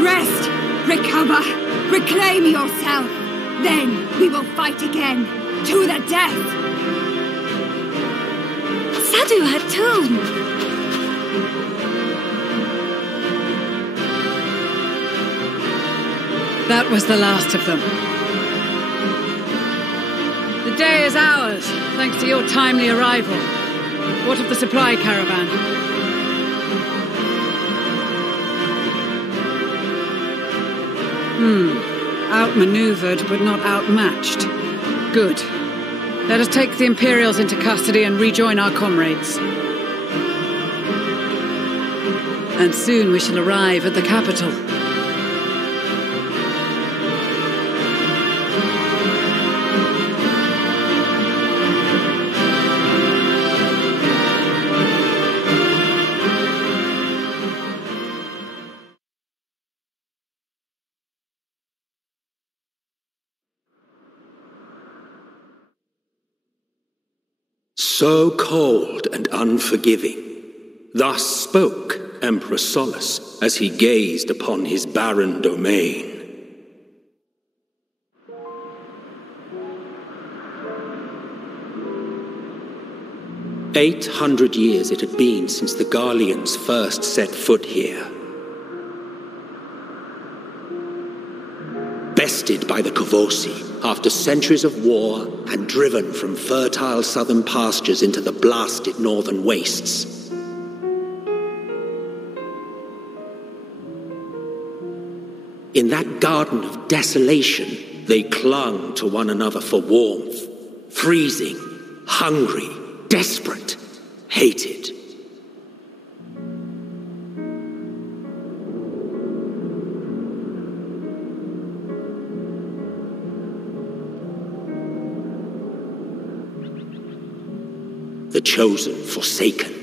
Rest! Recover! Reclaim yourself! Then we will fight again, to the death! Sadhu Hatun! That was the last of them. The day is ours, thanks to your timely arrival. What of the supply caravan? Outmaneuvered, but not outmatched. Good. Let us take the Imperials into custody and rejoin our comrades. And soon we shall arrive at the capital. So cold and unforgiving. Thus spoke Emperor Solus as he gazed upon his barren domain. "800 years it had been since the Garleans first set foot here. Bested by the Kavosi after centuries of war and driven from fertile southern pastures into the blasted northern wastes. In that garden of desolation, they clung to one another for warmth, freezing, hungry, desperate, hated. The chosen forsaken.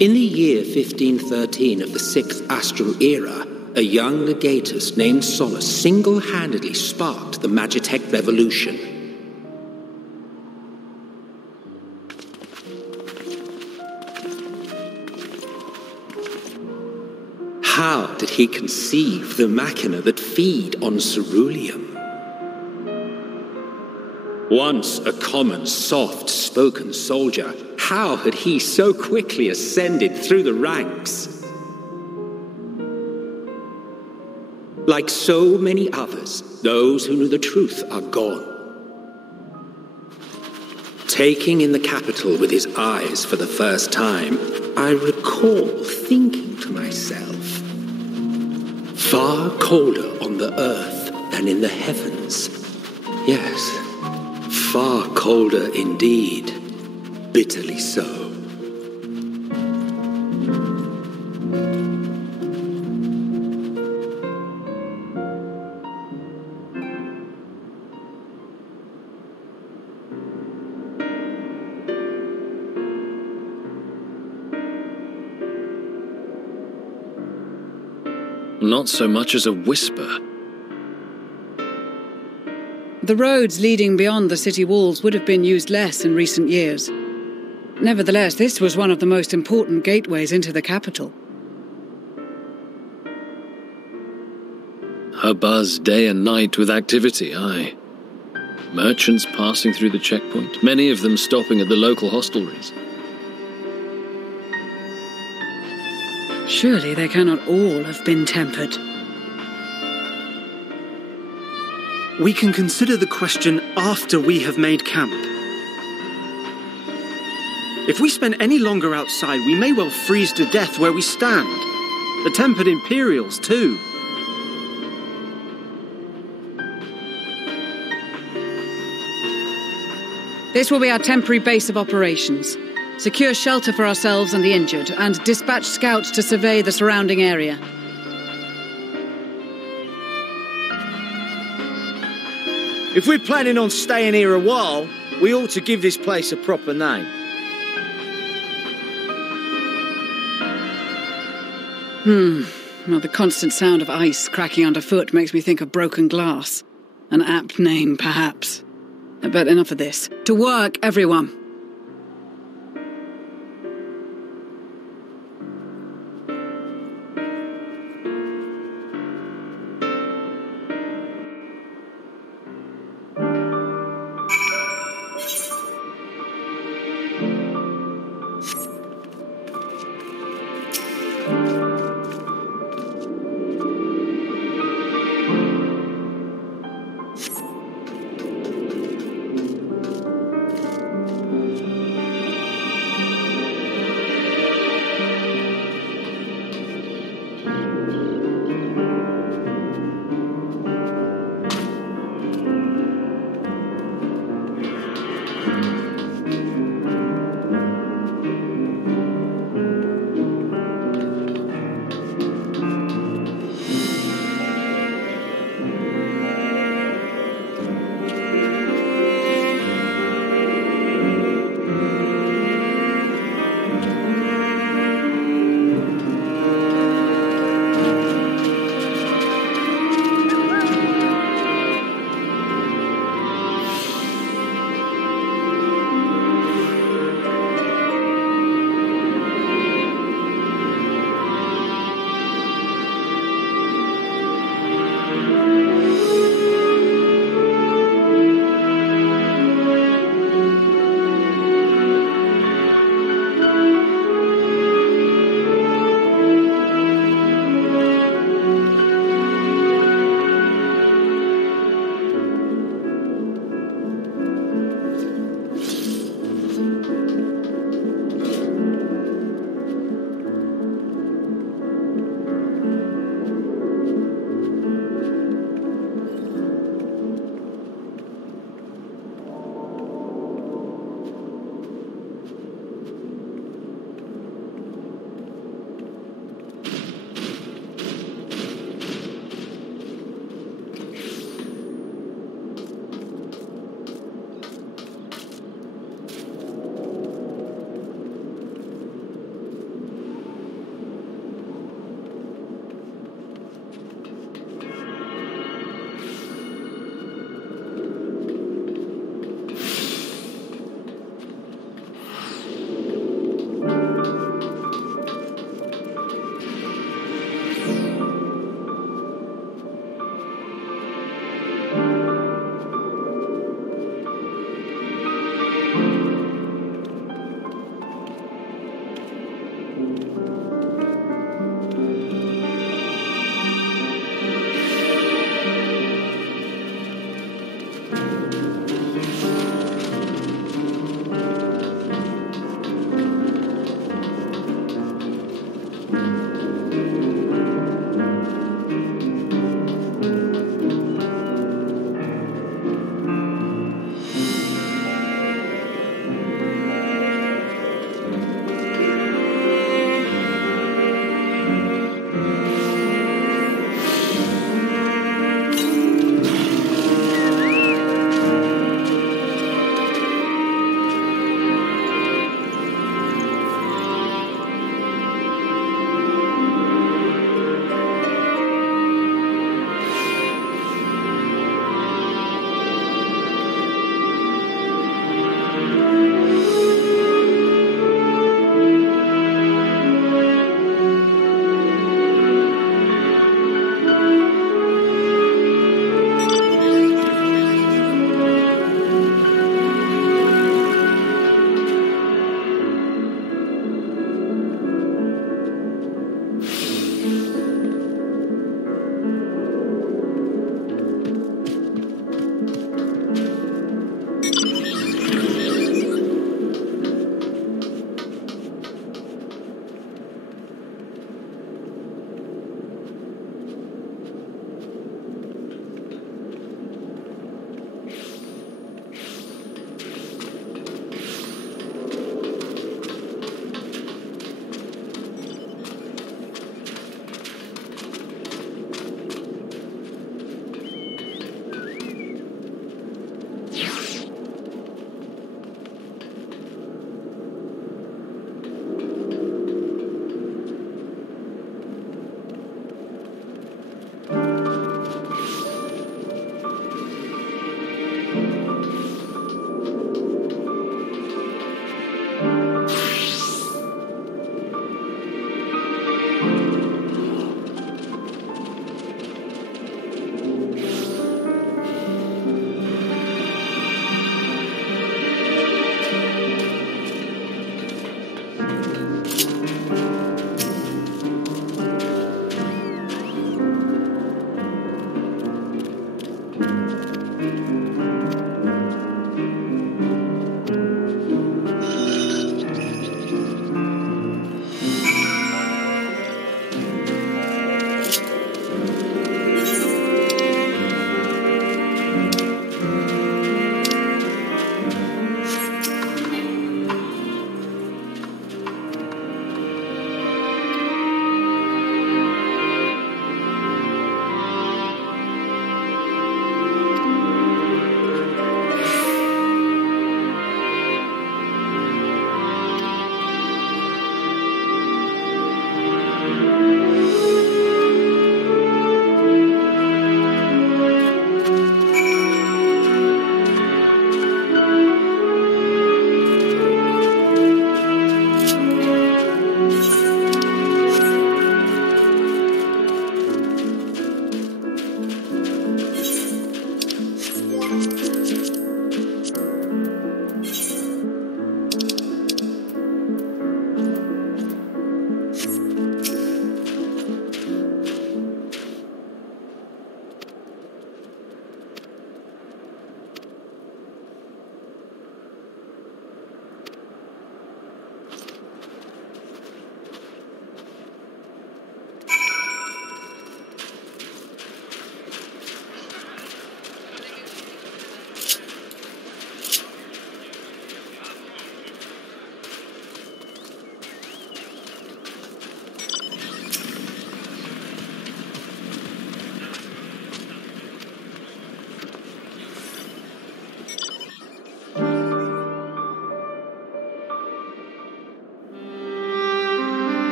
In the year 1513 of the 6th Astral Era, a young legatus named Solus single-handedly sparked the Magitech Revolution. How did he conceive the machina that feed on ceruleum? Once a common, soft-spoken soldier, how had he so quickly ascended through the ranks? Like so many others, those who knew the truth are gone. Taking in the capital with his eyes for the first time, I recall thinking to myself, far colder on the earth than in the heavens. Yes, far colder indeed, bitterly so. Not so much as a whisper. The roads leading beyond the city walls would have been used less in recent years. Nevertheless, this was one of the most important gateways into the capital. A buzz day and night with activity, aye. Merchants passing through the checkpoint, many of them stopping at the local hostelries. Surely they cannot all have been tempered. We can consider the question after we have made camp. If we spend any longer outside, we may well freeze to death where we stand. The tempered Imperials, too. This will be our temporary base of operations. Secure shelter for ourselves and the injured, and dispatch scouts to survey the surrounding area. If we're planning on staying here a while, we ought to give this place a proper name. Well, the constant sound of ice cracking underfoot makes me think of broken glass. An apt name, perhaps. But enough of this. To work, everyone!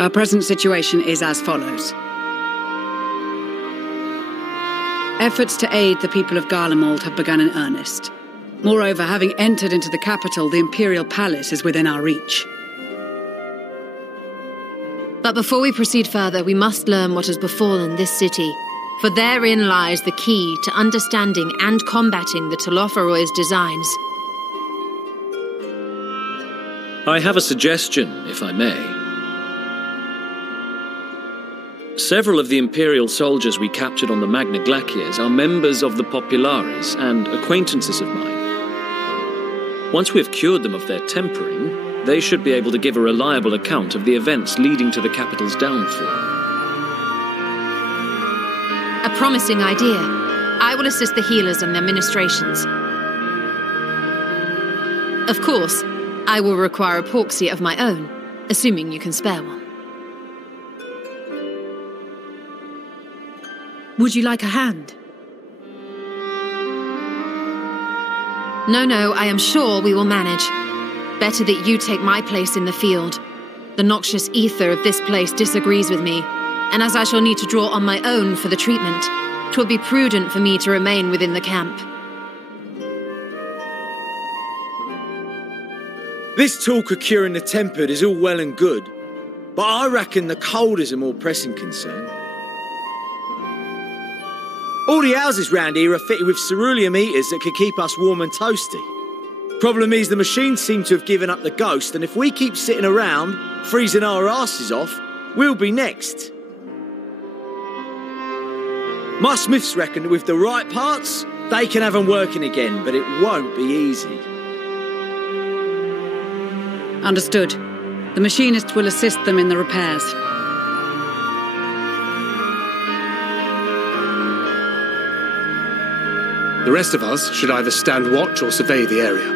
Our present situation is as follows. Efforts to aid the people of Garlemald have begun in earnest. Moreover, having entered into the capital, the Imperial Palace is within our reach. But before we proceed further, we must learn what has befallen this city, for therein lies the key to understanding and combating the Telophoroid's designs. I have a suggestion, if I may. Several of the Imperial soldiers we captured on the Magna Glaciers are members of the Populares and acquaintances of mine. Once we have cured them of their tempering, they should be able to give a reliable account of the events leading to the capital's downfall. A promising idea. I will assist the healers in their ministrations. Of course, I will require a porxy of my own, assuming you can spare one. Would you like a hand? No, I am sure we will manage. Better that you take my place in the field. The noxious ether of this place disagrees with me, and as I shall need to draw on my own for the treatment, 'twill be prudent for me to remain within the camp. This talk of curing the tempered is all well and good, but I reckon the cold is a more pressing concern. All the houses round here are fitted with ceruleum heaters that could keep us warm and toasty. Problem is, the machines seem to have given up the ghost, and if we keep sitting around, freezing our asses off, we'll be next. My smiths reckon that with the right parts, they can have them working again, but it won't be easy. Understood. The machinist will assist them in the repairs. The rest of us should either stand watch or survey the area.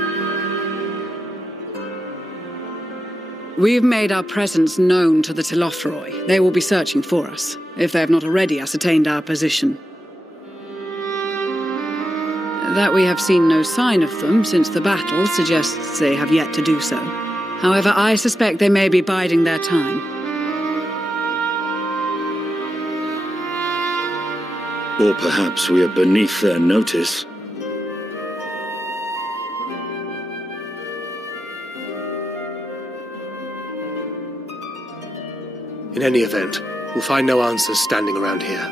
We've made our presence known to the Telophoroi. They will be searching for us, if they have not already ascertained our position. That we have seen no sign of them since the battle suggests they have yet to do so. However, I suspect they may be biding their time. Or perhaps we are beneath their notice. In any event, we'll find no answers standing around here.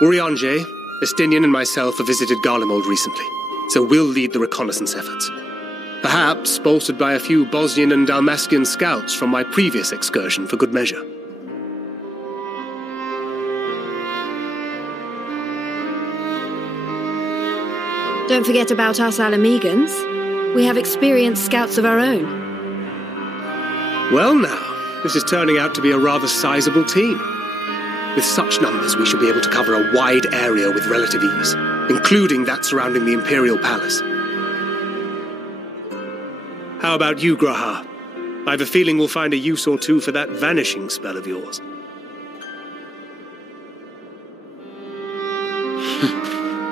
Urianger, Estinian and myself have visited Garlemald recently, so we'll lead the reconnaissance efforts. Perhaps bolstered by a few Bosnian and Dalmatian scouts from my previous excursion for good measure. Don't forget about us Alamegans. We have experienced scouts of our own. Well now, this is turning out to be a rather sizable team. With such numbers, we should be able to cover a wide area with relative ease, including that surrounding the Imperial Palace. How about you, Graha? I have a feeling we'll find a use or two for that vanishing spell of yours.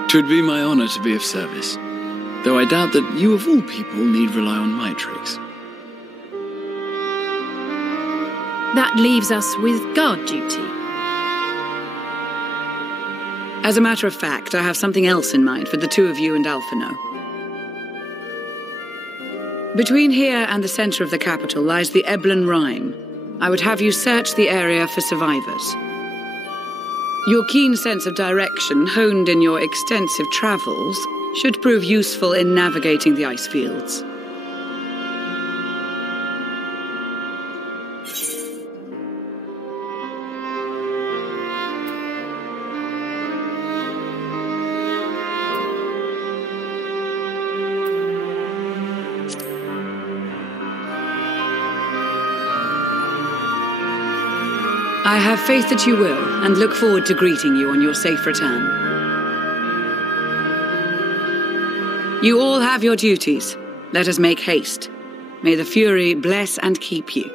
Twould be my honor to be of service, though I doubt that you of all people need rely on my tricks. That leaves us with guard duty. As a matter of fact, I have something else in mind for the two of you and Alphino. Between here and the center of the capital lies the Eblan Rime. I would have you search the area for survivors. Your keen sense of direction, honed in your extensive travels, should prove useful in navigating the ice fields. I have faith that you will, and look forward to greeting you on your safe return. You all have your duties. Let us make haste. May the Fury bless and keep you.